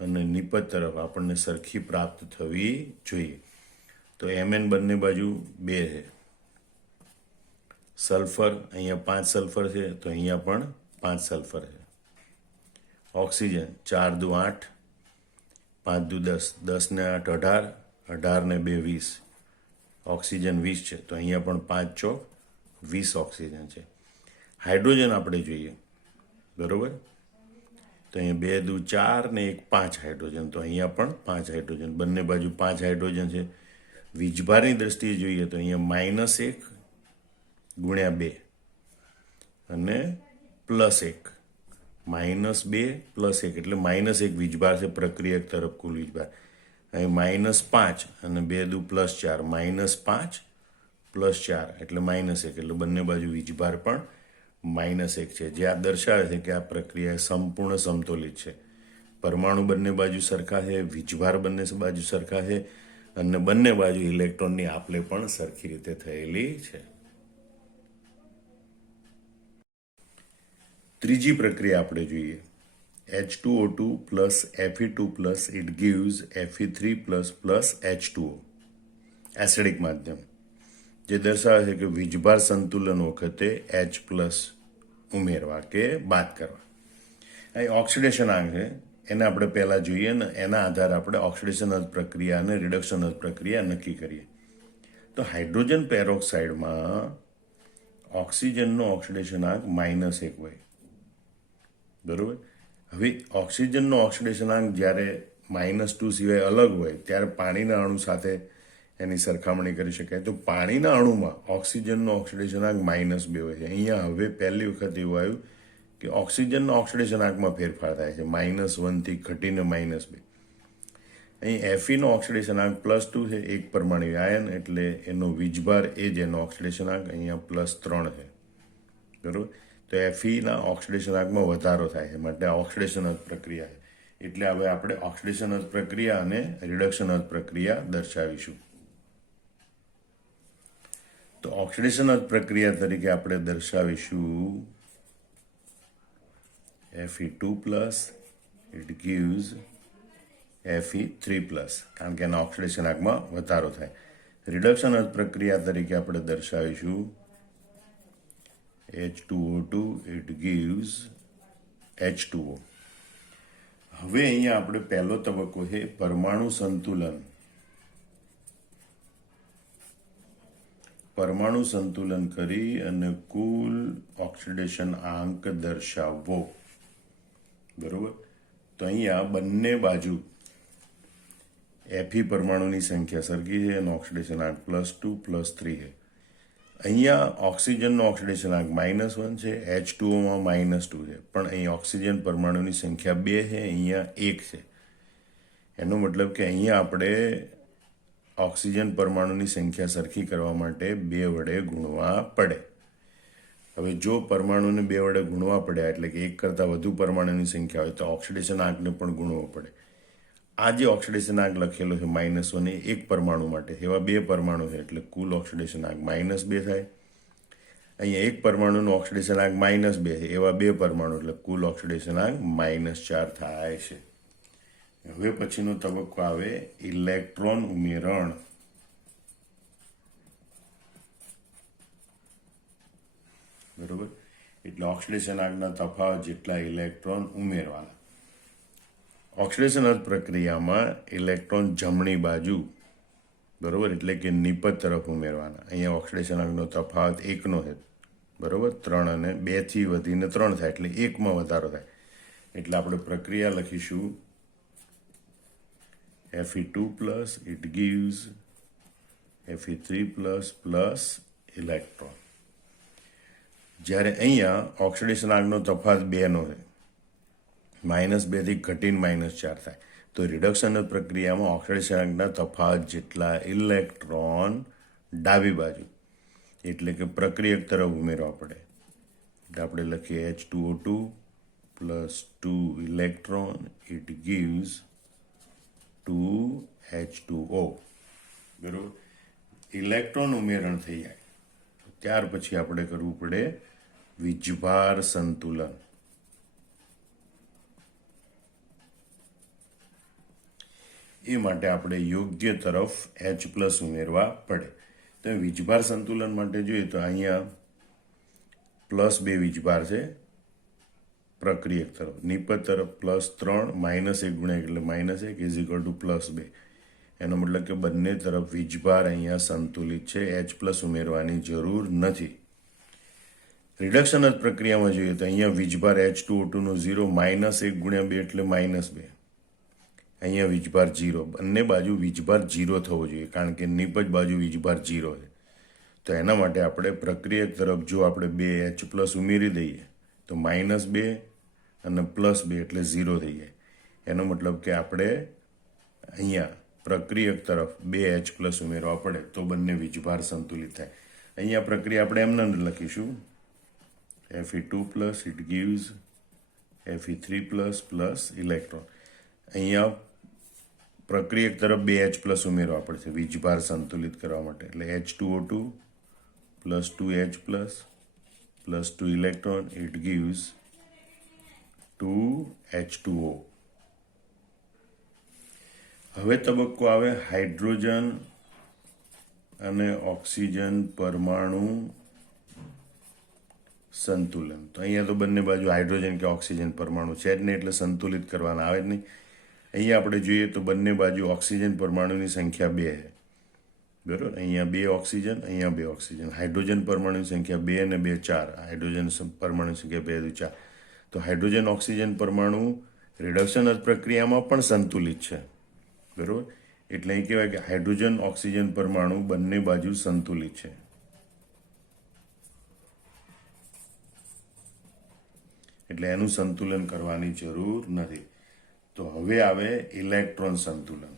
અને નિપજ તરફ આપણને સરખી પ્રાપ્ત થવી જોઈએ. તો Mn બંને બાજુ 2 છે. સલ્ફર, અહીંયા 5 સલ્ફર છે, તો અહીંયા પણ 5 સલ્ફર છે. ઓક્સિજન 4 દુ 8, 5 દુ 10, 10 ને 8 18, 18 ને 2 20. ઓક્સિજન 20 છે, તો અહીંયા પણ 5 ચોક 20 ઓક્સિજન છે. હાઇડ્રોજન આપણે જોઈએ, બરાબર, તો અહીંયા 2 દુ 4 ને 1 5 હાઇડ્રોજન, તો અહીંયા પણ 5 હાઇડ્રોજન, બંને બાજુ 5 હાઇડ્રોજન છે. વીજભારની દ્રષ્ટિએ જોઈએ તો અહીંયા -1 ગુણ્યા 2 અને +1, -2 +1, એટલે -1 વીજભાર છે પ્રક્રિયક તરફ કુલ વીજભાર. અહીં -5 અને 2 દુ +4, -5 +4 એટલે -1, એટલે બંને બાજુ વીજભાર પણ -1 છે, જે આ દર્શાવે છે કે આ પ્રક્રિયા સંપૂર્ણ સમતોલિત છે. પરમાણુ બંને બાજુ સરખા છે, વીજભાર બંને બાજુ સરખા છે અને બંને બાજુ ઇલેક્ટ્રોનની આપ-લે પણ સરખી રીતે થયેલી છે. ત્રીજી પ્રક્રિયા આપણે જોઈએ, H2O2 plus Fe2 plus it gives Fe3 plus plus H2O, acidic માધ્યમ, જે દર્શાવે છે કે વીજભાર સંતુલન વખતે H પ્લસ ઉમેરવા કે બાદ કરવા. અહીં ઓક્સિડેશન આંક છે, એને આપણે પહેલાં જોઈએ ને એના આધારે આપણે ઓક્સિડેશન પ્રક્રિયા અને રિડક્શન પ્રક્રિયા નક્કી કરીએ. તો હાઇડ્રોજન પેરોક્સાઇડમાં ઓક્સિજનનો ઓક્સિડેશન આંક -1 હોય, બરાબર. હવે ઓક્સિજનનો ઓક્સિડેશન આંક જ્યારે -2 સિવાય અલગ હોય ત્યારે પાણીના અણુ સાથે એની સરખામણી કરી શકાય. તો પાણીના અણુમાં ઓક્સિજનનો ઓક્સિડેશન આંક -2 હોય છે. અહીંયા હવે પહેલી વખત એવું આવ્યું કે ઓક્સિજનના ઓક્સિડેશન આંકમાં ફેરફાર થાય છે, -1થી ઘટીને -2. અહીં Feનો ઓક્સિડેશન આંક +2 છે, એક પરમાણુ આયન, એટલે એનો વીજભાર એ જ એનો ઓક્સિડેશન આંક અહીંયા +3 છે, બરાબર. તો Feના ઓક્સિડેશન આંકમાં વધારો થાય છે, માટે આ ઓક્સિડેશન પ્રક્રિયા છે. એટલે હવે આપણે ઓક્સિડેશન પ્રક્રિયા અને રિડક્શન પ્રક્રિયા દર્શાવીશું. તો ઓક્સિડેશન પ્રક્રિયા તરીકે આપણે દર્શાવીશું Fe2 plus it gives Fe3 plus, કારણ કે એના ઓક્સિડેશન આંકમાં વધારો થાય. રિડક્શન પ્રક્રિયા તરીકે આપણે દર્શાવીશું H2O2 ઇટ ગીવ્સ H2O. હવે અહીંયા આપણે પહેલો તબક્કો છે પરમાણુ સંતુલન. પરમાણુ સંતુલન કરી અને કુલ ઓક્સિડેશન આંક દર્શાવવો, બરોબર. તો અહીંયા બંને બાજુ Fe પરમાણુની સંખ્યા સરખી છે અને ઓક્સિડેશન આંક +2 +3 છે. અહીંયા ઓક્સિજનનો ઓક્સિડેશન આંક -1 છે, H2Oમાં -2 છે, પણ અહીં ઓક્સિજન પરમાણુની સંખ્યા 2 છે, અહીંયા 1 છે. એનો મતલબ કે અહીંયા આપણે ઓક્સિજન પરમાણુની સંખ્યા સરખી કરવા માટે 2 વડે ગુણવા પડે. હવે જો પરમાણુને 2 વડે ગુણવા પડ્યા એટલે કે 1 કરતાં વધુ પરમાણુની સંખ્યા હોય તો ઓક્સિડેશન આંકને પણ ગુણવો પડે. આ જે ઓક્સિડેશન આંક લખેલો છે -1 એ એક પરમાણુ માટે, એવા 2 પરમાણુ છે એટલે કુલ ઓક્સિડેશન આંક -2 થાય. અહીંયા એક પરમાણુનું ઓક્સિડેશન આંક -2 છે, એવા 2 પરમાણુ એટલે કુલ ઓક્સિડેશન આંક -4 થાય છે. હવે પછીનો તબક્કો આવે ઇલેક્ટ્રોન ઉમેરણ. એટલે ઓક્સિડેશન આગના તફાવત જેટલા ઇલેક્ટ્રોન ઉમેરવાના. ઓક્સિડેશન અર્ધ પ્રક્રિયામાં ઇલેક્ટ્રોન જમણી બાજુ, બરોબર, એટલે કે નિપજ તરફ ઉમેરવાના. અહીંયા ઓક્સિડેશન આગનો તફાવત 1નો છે, બરોબર. 3 અને 2 થી વધીને 3 થાય એટલે 1માં વધારો થાય. એટલે આપણે પ્રક્રિયા લખીશું Fe2 plus it gives Fe3 plus electron. જ્યારે અહીંયા ઓક્સિડેશન આગનો તફાવત 2નો છે, -2 થી ઘટીને -4 થાય. તો રિડક્શન પ્રક્રિયામાં ઓક્સિડેશન આગના તફાવત જેટલા ઇલેક્ટ્રોન ડાબી બાજુ, એટલે કે પ્રક્રિયક તરફ ઉમેરવા પડે. એટલે આપણે લખીએ H2O2 plus 2 electron it gives 2H2O. બરોબર. ઇલેક્ટ્રોન ઉમેરણ થઈ જાય ત્યાર પછી આપણે કરવું પડે વીજભાર સંતુલન. એ માટે આપણે યોગ્ય તરફ H+ ઉમેરવા પડે. તો વીજભાર સંતુલન માટે જોઈએ તો અહીંયા +2 વીજભાર છે પ્રક્રિયક તરફ, નિપજ તરફ +3, -1 ગુણ્યા એટલે -1 ઇઝ ઇક્વલ ટુ +2. એનો મતલબ કે બંને તરફ વીજભાર અહીંયા સંતુલિત છે, H+ ઉમેરવાની જરૂર નથી. રિડક્શન પ્રક્રિયામાં જોઈએ તો અહીંયા વીજભાર H2O2 નો 0, -1 ગુણ્યા 2 એટલે -2. અહીંયા વીજભાર 0, બંને બાજુ વીજભાર 0 થવો જોઈએ, કારણ કે નિપજ બાજુ વીજભાર 0 છે. તો એના માટે આપણે પ્રક્રિયક તરફ જો આપણે 2 H+ ઉમેરી દઈએ તો -2 અને +2 એટલે 0 થઈ જાય. એનો મતલબ કે આપણે અહીંયા પ્રક્રિયક તરફ 2 H+ ઉમેરવા પડે તો બંને વીજભાર સંતુલિત થાય. અહીંયા પ્રક્રિયા આપણે એમને લખીશું Fe2 plus it gives Fe3 plus electron. અહીંયા પ્રક્રિયક તરફ 2 H+ ઉમેરવા પડશે વીજભાર સંતુલિત કરવા માટે. એટલે H2O2 plus 2H+ plus 2 electron it gives 2H2O. હવે તબક્કો આવે હાઇડ્રોજન અને ઓક્સિજન પરમાણુ સંતુલન. તો અહીંયા તો બંને બાજુ હાઇડ્રોજન કે ઓક્સિજન પરમાણુ છે જ નહીં, એટલે સંતુલિત કરવાના આવે જ નહીં. અહીંયા આપણે જોઈએ તો બંને બાજુ ઓક્સિજન પરમાણુની સંખ્યા 2 છે, બરાબર. અહીંયા 2 ઓક્સિજન, અહીંયા 2 ઓક્સિજન. હાઇડ્રોજન પરમાણુની સંખ્યા 2 અને 2 4. હાઇડ્રોજન પરમાણુની સંખ્યા 2 2 4. તો હાઇડ્રોજન ઓક્સિજન પરમાણુ રિડક્શન પ્રક્રિયામાં પણ સંતુલિત છે, બરાબર. એટલે અહીં કહેવાય કે હાઇડ્રોજન ઓક્સિજન પરમાણુ બંને બાજુ સંતુલિત છે. એટલે એનું સંતુલન કરવાની જરૂર નથી. તો હવે આવે ઇલેક્ટ્રોન સંતુલન.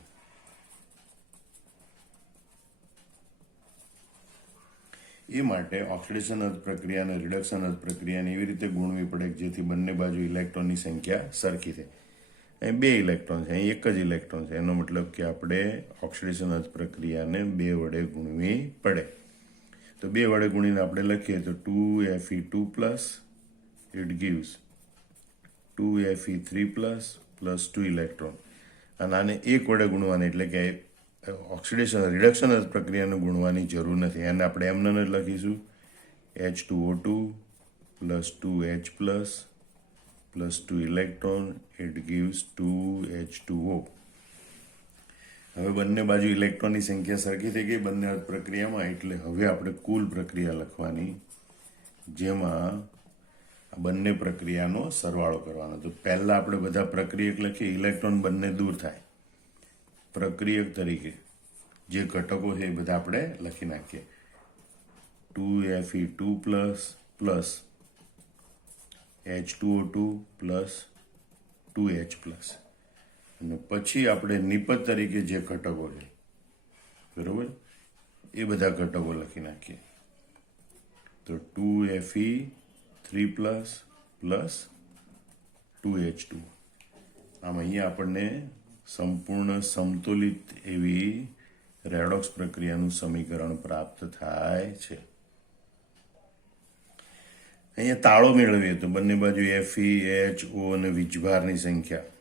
એ માટે ઓક્સિડેશન પ્રક્રિયા અને રિડક્શન પ્રક્રિયાને એવી રીતે ગુણવી પડે કે જેથી બંને બાજુ ઇલેક્ટ્રોનની સંખ્યા સરખી થાય. અહીં 2 ઇલેક્ટ્રોન છે, અહીં 1 જ ઇલેક્ટ્રોન છે. એનો મતલબ કે આપણે ઓક્સિડેશન પ્રક્રિયાને 2 વડે ગુણવી પડે. તો 2 વડે ગુણીને આપણે લખીએ તો 2Fe2 plus it gives 2Fe3 plus 2 electron. અને આને 1 વડે ગુણવાની, એટલે કે ઓક્સિડેશન રિડક્શન પ્રક્રિયાને ગુણવાની જરૂર નથી. એને આપણે એમને જ લખીશું H2O2 plus 2H+ plus 2 electron it gives 2H2O. હવે બંને બાજુ ઇલેક્ટ્રોનની સંખ્યા સરખી થઈ ગઈ બંને પ્રક્રિયામાં. એટલે હવે આપણે કુલ પ્રક્રિયા લખવાની, જેમાં બંને પ્રક્રિયાનો સરવાળો કરવાનો. તો પહેલા આપણે બધા પ્રક્રિયક લખીએ, ઇલેક્ટ્રોન બંને દૂર થાય. પ્રક્રિયક તરીકે જે ઘટકો છે એ બધા આપણે લખી નાખીએ. 2Fe2 plus H2O2 plus 2H+. અને પછી આપણે નિપજ તરીકે જે ઘટકો છે, બરોબર, એ બધા ઘટકો લખી નાખીએ. તો 2Fe3 પ્લસ 2H2. આમ અહીંયા આપણને સંપૂર્ણ સમતુલિત એવી રેડોક્સ પ્રક્રિયાનું સમીકરણ પ્રાપ્ત થાય છે. અહીંયા તાળો મેળવીએ તો બંને બાજુ Fe, H, O અને વીજભારની સંખ્યા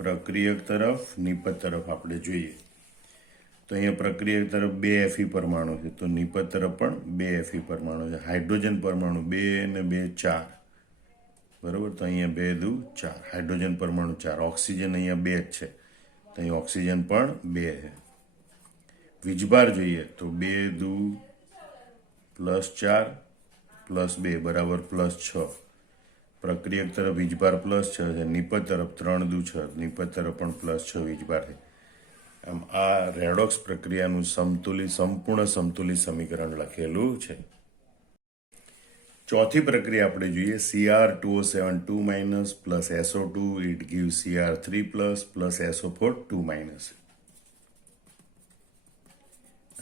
પ્રક્રિયક તરફ નિપજ તરફ આપણે જોઈએ તો અહીંયા પ્રક્રિયક તરફ 2 Fe પરમાણુ છે, તો નિપજ તરફ પણ 2 Fe પરમાણુ છે. હાઇડ્રોજન પરમાણુ 2 ને 2 4, બરોબર. તો અહીંયા 2 દુ 4, હાઇડ્રોજન પરમાણુ 4, ઓક્સિજન અહીંયા 2 જ છે, તો અહીં ઓક્સિજન પણ 2 છે. વીજભાર જોઈએ તો 2 દુ +4 +2 બરાબર +6. પ્રક્રિયક તરફ વીજભાર +6 છે, નિપજ તરફ 3 દુ 6, નિપજ તરફ પણ +6 વીજભાર છે. આમ આ રેડોક્સ પ્રક્રિયાનું સંપૂર્ણ સંતુલિત સમીકરણ લખેલું છે. ચોથી પ્રક્રિયા આપણે જોઈએ, Cr2O7 2- + SO2 it gives Cr3+ + SO4 2-.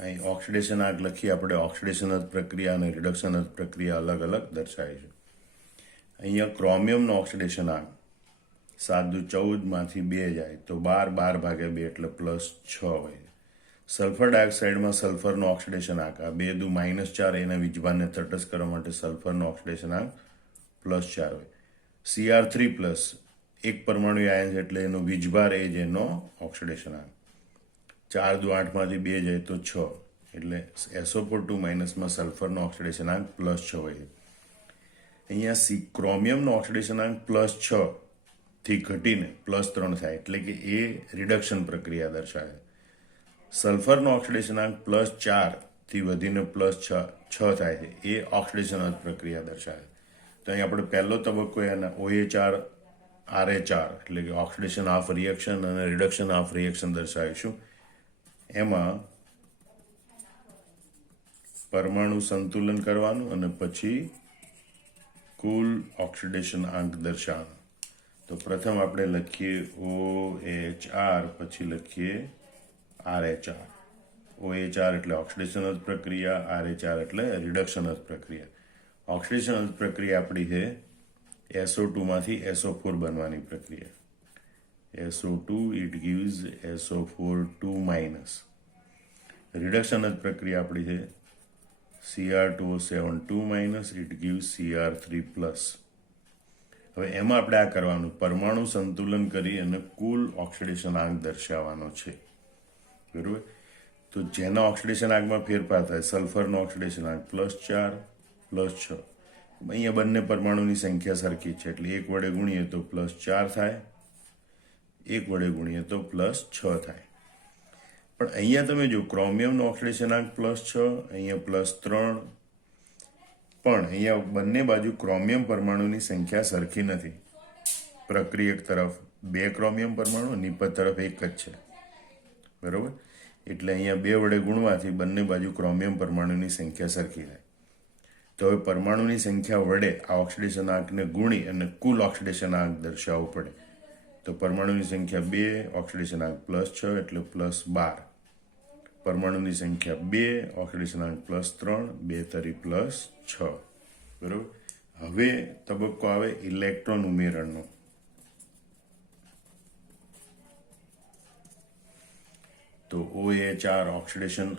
અહીં ઓક્સિડેશન આંક લખી આપણે ઓક્સિડેશન પ્રક્રિયા અને રિડક્શન પ્રક્રિયા અલગ અલગ દર્શાવી છે. અહીંયા ક્રોમિયમનો ઓક્સિડેશન આંક 7 દુ 14 માંથી 2 જાય તો 12 ભાગ્યા 2 એટલે +6 હોય. સલ્ફર ડાયોક્સાઇડમાં સલ્ફરનો ઓક્સિડેશન આંક આ 2 દુ -4, એના વીજભારને તટસ્થ કરવા માટે સલ્ફરનો ઓક્સિડેશન આંક +4 હોય. Cr3+, એક પરમાણુ આયન છે એટલે એનો વીજભાર એ જ એનો ઓક્સિડેશન આંક. 4 દુ 8 માંથી 2 જાય તો 6, એટલે SO4 2- માં સલ્ફરનો ઓક્સિડેશન આંક +6 હોય. અહીંયા ક્રોમિયમનો ઓક્સિડેશન આંક +6 થી ઘટીને +3 થાય, એટલે કે એ રિડક્શન પ્રક્રિયા દર્શાવે. સલ્ફરનો ઓક્સિડેશન આંક +4 થી વધીને +6 થાય છે, એ ઓક્સિડેશન પ્રક્રિયા દર્શાવે. તો અહીં આપણે પહેલો તબક્કો એના OH4 RH4 એટલે કે ઓક્સિડેશન હાફ રિએક્શન અને રિડક્શન હાફ રિએક્શન દર્શાવીશું. એમાં પરમાણુ સંતુલન કરવાનું અને પછી કુલ ઓક્સિડેશન આંક દર્શાવવાનો. તો પ્રથમ આપણે લખીએ OHR, પછી લખીએ RH4. OHR એટલે ઓક્સિડેશન પ્રક્રિયા, RH4 એટલે રિડક્શન પ્રક્રિયા. ઓક્સિડેશન પ્રક્રિયા આપણી છે SO2 માંથી SO4 બનવાની પ્રક્રિયા. SO2 it gives SO4 2-. Reduction પ્રક્રિયા આપણી છે Cr2O7 2- it gives Cr3+. હવે એમાં આપણે આ કરવાનું, પરમાણુ સંતુલન કરી અને કુલ ઓક્સિડેશન આંક દર્શાવવાનો છે, બરોબર. તો જેના ઓક્સિડેશન આંકમાં ફેરફાર થાય, સલ્ફરનો ઓક્સિડેશન આંક +4 +6, અહીંયા બંને પરમાણુની સંખ્યા સરખી છે એટલે 1 વડે ગુણીએ તો +4 થાય, 1 વડે ગુણીએ તો +6 થાય. પણ અહીંયા તમે જો ક્રોમિયમનો ઓક્સિડેશન આંક +6, અહીંયા +3, પણ અહીંયા બંને બાજુ ક્રોમિયમ પરમાણુની સંખ્યા સરખી નથી. પ્રક્રિયક તરફ 2 ક્રોમિયમ પરમાણુ, નિપજ તરફ 1 જ છે, બરોબર. એટલે અહીંયા 2 વડે ગુણવાથી બંને બાજુ ક્રોમિયમ પરમાણુની સંખ્યા સરખી થાય. તો હવે પરમાણુની સંખ્યા વડે આ ઓક્સિડેશન આંકને ગુણી અને કુલ ઓક્સિડેશન આંક દર્શાવવું પડે. તો પરમાણુની સંખ્યા 2, ઓક્સિડેશન આંક +6 એટલે +12. પરમાણુની સંખ્યા 2, ઓક્સિડેશન આંક +3, 2 તરી +6, બરોબર. હવે તબક્કો આવે ઇલેક્ટ્રોન ઉમેરણનો. તો OHR ઓક્સિડેશન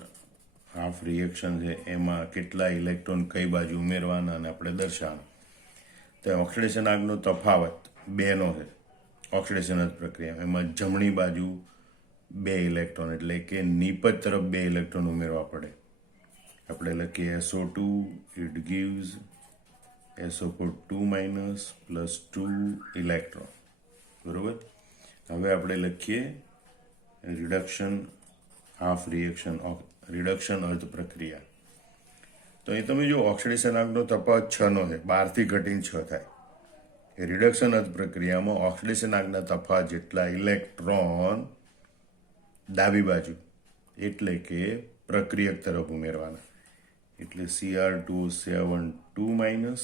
હાફ રિએક્શન છે, એમાં કેટલા ઇલેક્ટ્રોન કઈ બાજુ ઉમેરવાના અને આપણે દર્શાવવાનું. તો ઓક્સિડેશન આંકનો તફાવત 2નો છે ઓક્સિડેશન પ્રક્રિયા. એમાં જમણી બાજુ 2 ઇલેક્ટ્રોન એટલે કે નિપજ તરફ 2 ઇલેક્ટ્રોન ઉમેરવા પડે. આપણે લખીએ SO2 it gives SO4 2- + 2 electron, બરોબર. હવે આપણે લખીએ રિડક્શન હાફ રિએક્શન, રિડક્શન અર્ધ પ્રક્રિયા. તો અહીં તમે જો ઓક્સિડેશન આંકનો તફાવત 6નો છે, 12 થી ઘટીને 6 થાય. રિડક્શન અર્ધ પ્રક્રિયામાં ઓક્સિડેશન આંકના તફાવત જેટલા ઇલેક્ટ્રોન ડાબી બાજુ એટલે કે પ્રક્રિયક તરફ ઉમેરવાના. એટલે Cr2O7 2-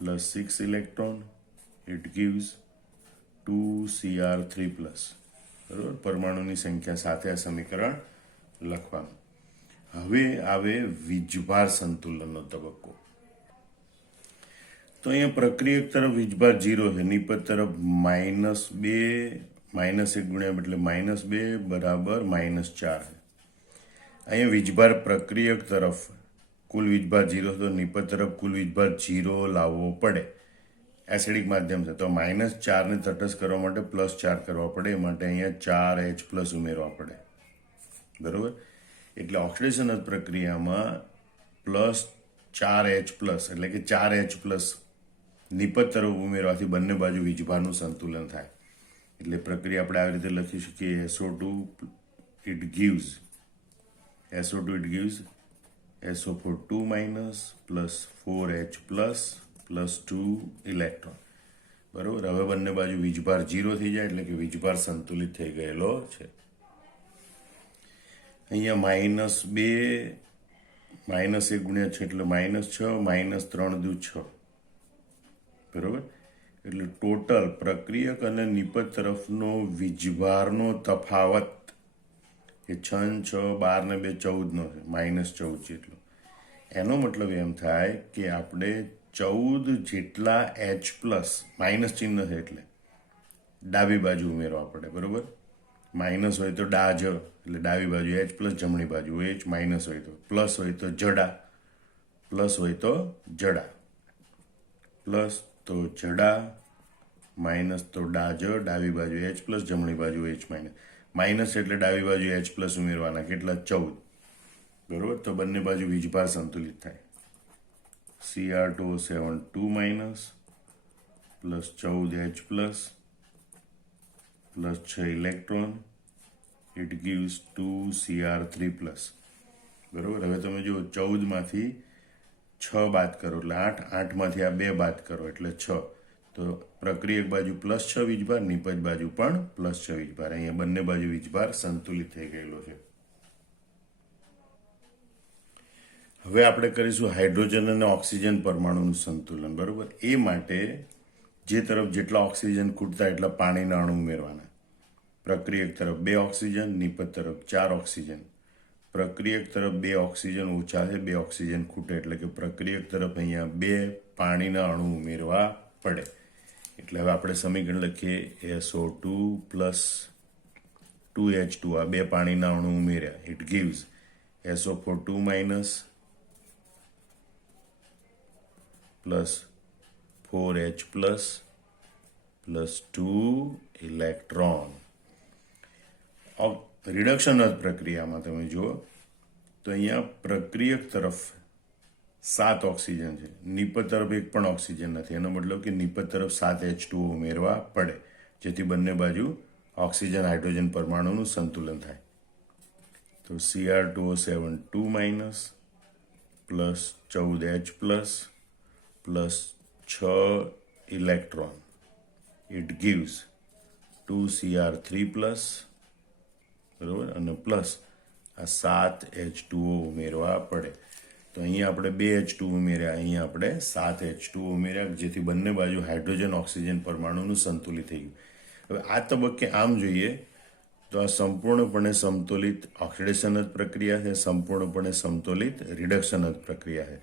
+ 6 electron it gives 2 Cr3+, બરોબર. પરમાણુની સંખ્યા સાથે આ સમીકરણ લખવાનું. હવે આવે વીજભાર સંતુલનનો તબક્કો. તો અહીંયા પ્રક્રિયક તરફ વીજભાર 0 છે, નિપજ તરફ -2, -1 ગુણ્યા એટલે -2 બરાબર -4 છે. અહીંયા વીજભાર પ્રક્રિયક તરફ કુલ વીજભાર 0 તો નિપજ તરફ કુલ વીજભાર 0 લાવવો પડે. એસિડિક માધ્યમ છે તો -4 ને તટસ્થ કરવા માટે +4 કરવા પડે, એ માટે અહીંયા 4H+ ઉમેરવા પડે, બરાબર. એટલે ઓક્સિડેશન પ્રક્રિયામાં +4H+, એટલે કે 4H+, નિપજ તરફ ઉમેરવાથી બંને બાજુ વીજભારનું સંતુલન થાય. એટલે પ્રક્રિયા આપણે આવી રીતે લખી શકીએ, SO2 it gives SO4 2- plus 4H+ plus 2 electron. બરાબર. હવે બંને બાજુ વીજભાર 0 થઈ જાય, એટલે કે વીજભાર સંતુલિત થઈ ગયેલો છે. અહીંયા -2 -1 ગુણ્યા 6 એટલે -6 -3 દુ 6. બરાબર. એટલે ટોટલ પ્રક્રિયક અને નિપજ તરફનો વીજભારનો તફાવત એ 6 6 12 ને 2 14 નો છે, -14 જેટલો. એનો મતલબ એમ થાય કે આપણે 14 જેટલા H+, માઇનસ ચિહ્ન છે એટલે ડાબી બાજુ ઉમેરવા પડે. બરોબર. માઇનસ હોય તો ડાજ, એટલે ડાબી બાજુ H+, જમણી બાજુ H, માઇનસ હોય તો પ્લસ, હોય તો જડા, પ્લસ હોય તો જડા, પ્લસ તો જડા, માઇનસ તો ડાજ, ડાબી બાજુ H+, જમણી બાજુ H-, માઇનસ એટલે ડાબી બાજુ H+ ઉમેરવાના, કેટલા? 14. બરોબર. તો બંને બાજુ વીજભાર સંતુલિત થાય. Cr2O7 2- plus 14H+ plus 6 electron, it gives 2Cr3+. બરોબર. હવે તમે જો 14 માંથી 6 બાદ કરો એટલે 8, 8 માંથી આ 2 બાદ કરો એટલે 6. તો પ્રક્રિયક બાજુ +6 વીજભાર, નિપજ બાજુ પણ +6 વીજભાર. અહીંયા બંને બાજુ વીજભાર સંતુલિત થઈ ગયેલો છે. હવે આપણે કરીશું હાઇડ્રોજન અને ઓક્સિજન પરમાણુનું સંતુલન. બરોબર. એ માટે જે તરફ જેટલા ઓક્સિજન ખૂટતા એટલા પાણીના અણુ ઉમેરવાના. પ્રક્રિયક તરફ 2 ઓક્સિજન, નિપજ તરફ 4 ઓક્સિજન. પ્રક્રિયક તરફ 2 ઓક્સિજન ઓછા છે, 2 ઓક્સિજન ખૂટે, એટલે કે પ્રક્રિયક તરફ અહીંયા 2 પાણીના અણુ ઉમેરવા પડે. એટલે હવે આપણે સમીકરણ લખીએ, SO2 plus 2H2, આ 2 પાણીના અણુ ઉમેર્યા, it gives SO4 2- plus 4H+ plus 2 electron. Reduction પ્રક્રિયામાં તમે જુઓ તો અહીંયા પ્રક્રિયક તરફ 7 ઓક્સિજન છે, નિપજ તરફ 1 પણ ઓક્સિજન નથી. એનો મતલબ કે નિપજ તરફ 7 H2O ઉમેરવા પડે, જેથી બંને બાજુ ઓક્સિજન હાઇડ્રોજન પરમાણુનું સંતુલન થાય. તો Cr2O7 2- plus 14H+ plus 6 electron, it gives 2Cr3+. બરોબર. અને પ્લસ આ 7 H2O ઉમેરવા પડે. તો અહીંયા આપણે 2 H2O ઉમેર્યા, અહીંયા આપણે 7 H2O ઉમેર્યા, જેથી બંને બાજુ હાઇડ્રોજન ઓક્સિજન પરમાણુનું સંતુલિત થઈ ગયું. હવે આ તબક્કે આમ જોઈએ તો આ સંપૂર્ણપણે સમતોલિત ઓક્સિડેશન જ પ્રક્રિયા છે, સંપૂર્ણપણે સમતોલિત રિડક્શન જ પ્રક્રિયા છે.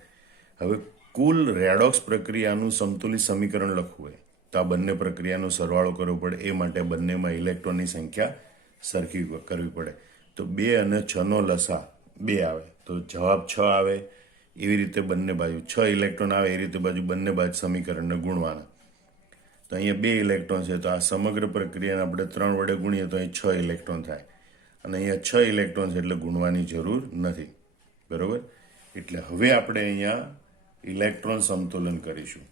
હવે કુલ રેડોક્સ પ્રક્રિયાનું સમતોલિત સમીકરણ લખવું હોય તો આ બંને પ્રક્રિયાનો સરવાળો કરવો પડે. એ માટે બંનેમાં ઇલેક્ટ્રોનની સંખ્યા સરખી કરવી પડે. તો 2 અને 6નો લસા 2 આવે, તો જવાબ 6 આવે. એવી રીતે બંને બાજુ 6 ઇલેક્ટ્રોન આવે, એ રીતે બાજુ બંને બાજુ સમીકરણને ગુણવાના. તો અહીંયા 2 ઇલેક્ટ્રોન છે, તો આ સમગ્ર પ્રક્રિયાને આપણે 3 વડે ગુણીએ તો અહીં 6 ઇલેક્ટ્રોન થાય. અને અહીંયા 6 ઇલેક્ટ્રોન છે, એટલે ગુણવાની જરૂર નથી. બરોબર. એટલે હવે આપણે અહીંયા ઇલેક્ટ્રોન સમતોલન કરીશું.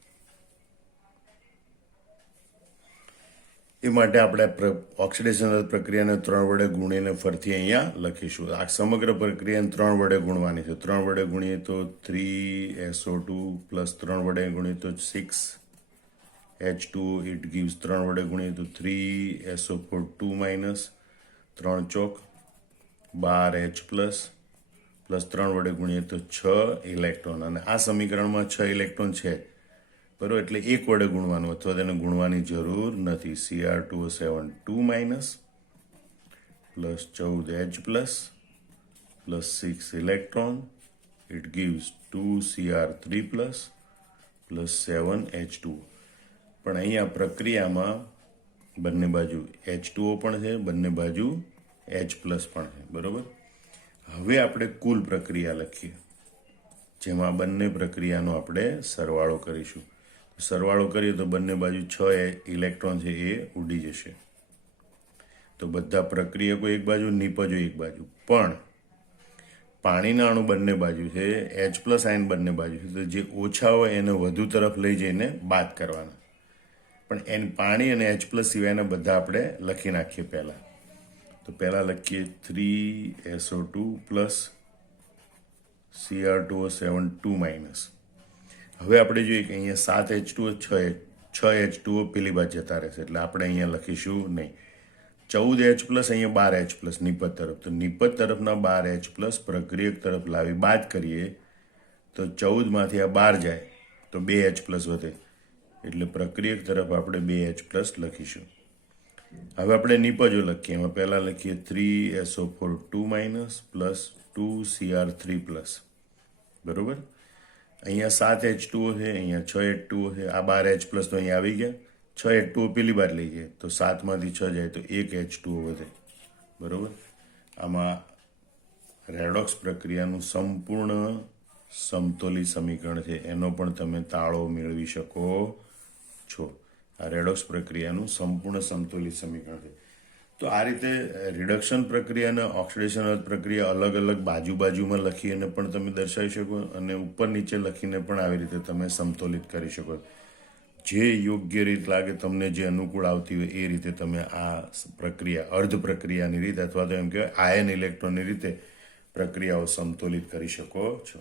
એ માટે આપણે ઓક્સિડેશન પ્રક્રિયાને 3 વડે ગુણીને ફરીથી અહીંયા લખીશું. આ સમગ્ર પ્રક્રિયાને 3 વડે ગુણવાની છે. 3 વડે ગુણીએ તો 3SO2 plus 3 વડે ગુણીએ તો 6H2O, ઇટ ગીવ્સ 3 વડે ગુણીએ તો 3SO4 2- 3 ચોક 12H+ plus 3 વડે ગુણીએ તો 6 ઇલેક્ટ્રોન. અને આ સમીકરણમાં 6 ઇલેક્ટ્રોન છે, બરાબર. એટલે 1 વડે ગુણવાનું, અથવા તેને ગુણવાની જરૂર નથી. Cr2O7 2- plus 14H+ plus 6 electron, it gives 2Cr3+ plus 7 H2O. પણ અહીંયા પ્રક્રિયામાં બંને બાજુ H2O પણ છે, બંને બાજુ H+ પણ છે. બરોબર. હવે આપણે કુલ પ્રક્રિયા લખીએ, જેમાં બંને પ્રક્રિયાનો આપણે સરવાળો કરીશું. સરવાળો કરીએ તો બંને બાજુ 6 ઇલેક્ટ્રોન છે, એ ઉડી જશે. તો તો બધા પ્રક્રિયકો એક બાજુ, નિપજો એક બાજુ. પણ પાણીના અણુ બંને બાજુ છે, H પ્લસ આયન બંને બાજુ છે, તો જે ઓછા હોય એને વધુ તરફ લઈ જઈને બાદ કરવાના. પણ પાણી અને H પ્લસ સિવાયના બધા આપણે લખી નાખીએ પહેલાં. તો પહેલાં લખીએ 3SO2 પ્લસ Cr2O7 2 માઇનસ. હવે આપણે જોઈએ કે અહીંયા 7H2O 6H2O પેલી બાજુ જતા રહેશે, એટલે આપણે અહીંયા લખીશું નહીં. 14H પ્લસ અહીંયા 12H પ્લસ નિપજ તરફ, તો નિપજ તરફના 12H પ્લસ પ્રક્રિયક તરફ લાવી બાદ કરીએ તો 14માંથી આ 12 જાય તો 2H પ્લસ વધે, એટલે પ્રક્રિયક તરફ આપણે 2H પ્લસ લખીશું. હવે આપણે નિપજો લખીએ. એમાં પહેલાં લખીએ 3SO4 2 minus plus 2Cr3 plus. બરોબર. અહીંયા 7H2O છે, અહીંયા 6H2O છે, આ 12H પ્લસ તો અહીંયા આવી ગયા. 6H2O પેલી બાર લઈ જાય તો 7માંથી 6 જાય તો 1H2O વધે. બરોબર. આમાં રેડોક્સ પ્રક્રિયાનું સંપૂર્ણ સમતોલી સમીકરણ છે, એનો પણ તમે તાળો મેળવી શકો છો. આ રેડોક્સ પ્રક્રિયાનું સંપૂર્ણ સમતોલી સમીકરણ છે. તો આ રીતે રિડક્શન પ્રક્રિયા અને ઓક્સિડેશન પ્રક્રિયા અલગ અલગ બાજુમાં લખીને પણ તમે દર્શાવી શકો, અને ઉપર નીચે લખીને પણ આવી રીતે તમે સમતોલિત કરી શકો. જે યોગ્ય રીત લાગે તમને, જે અનુકૂળ આવતી હોય એ રીતે તમે આ પ્રક્રિયા, અર્ધ પ્રક્રિયાની રીત અથવા તો એમ કહેવાય આયન ઇલેક્ટ્રોનની રીતે પ્રક્રિયાઓ સમતોલિત કરી શકો છો.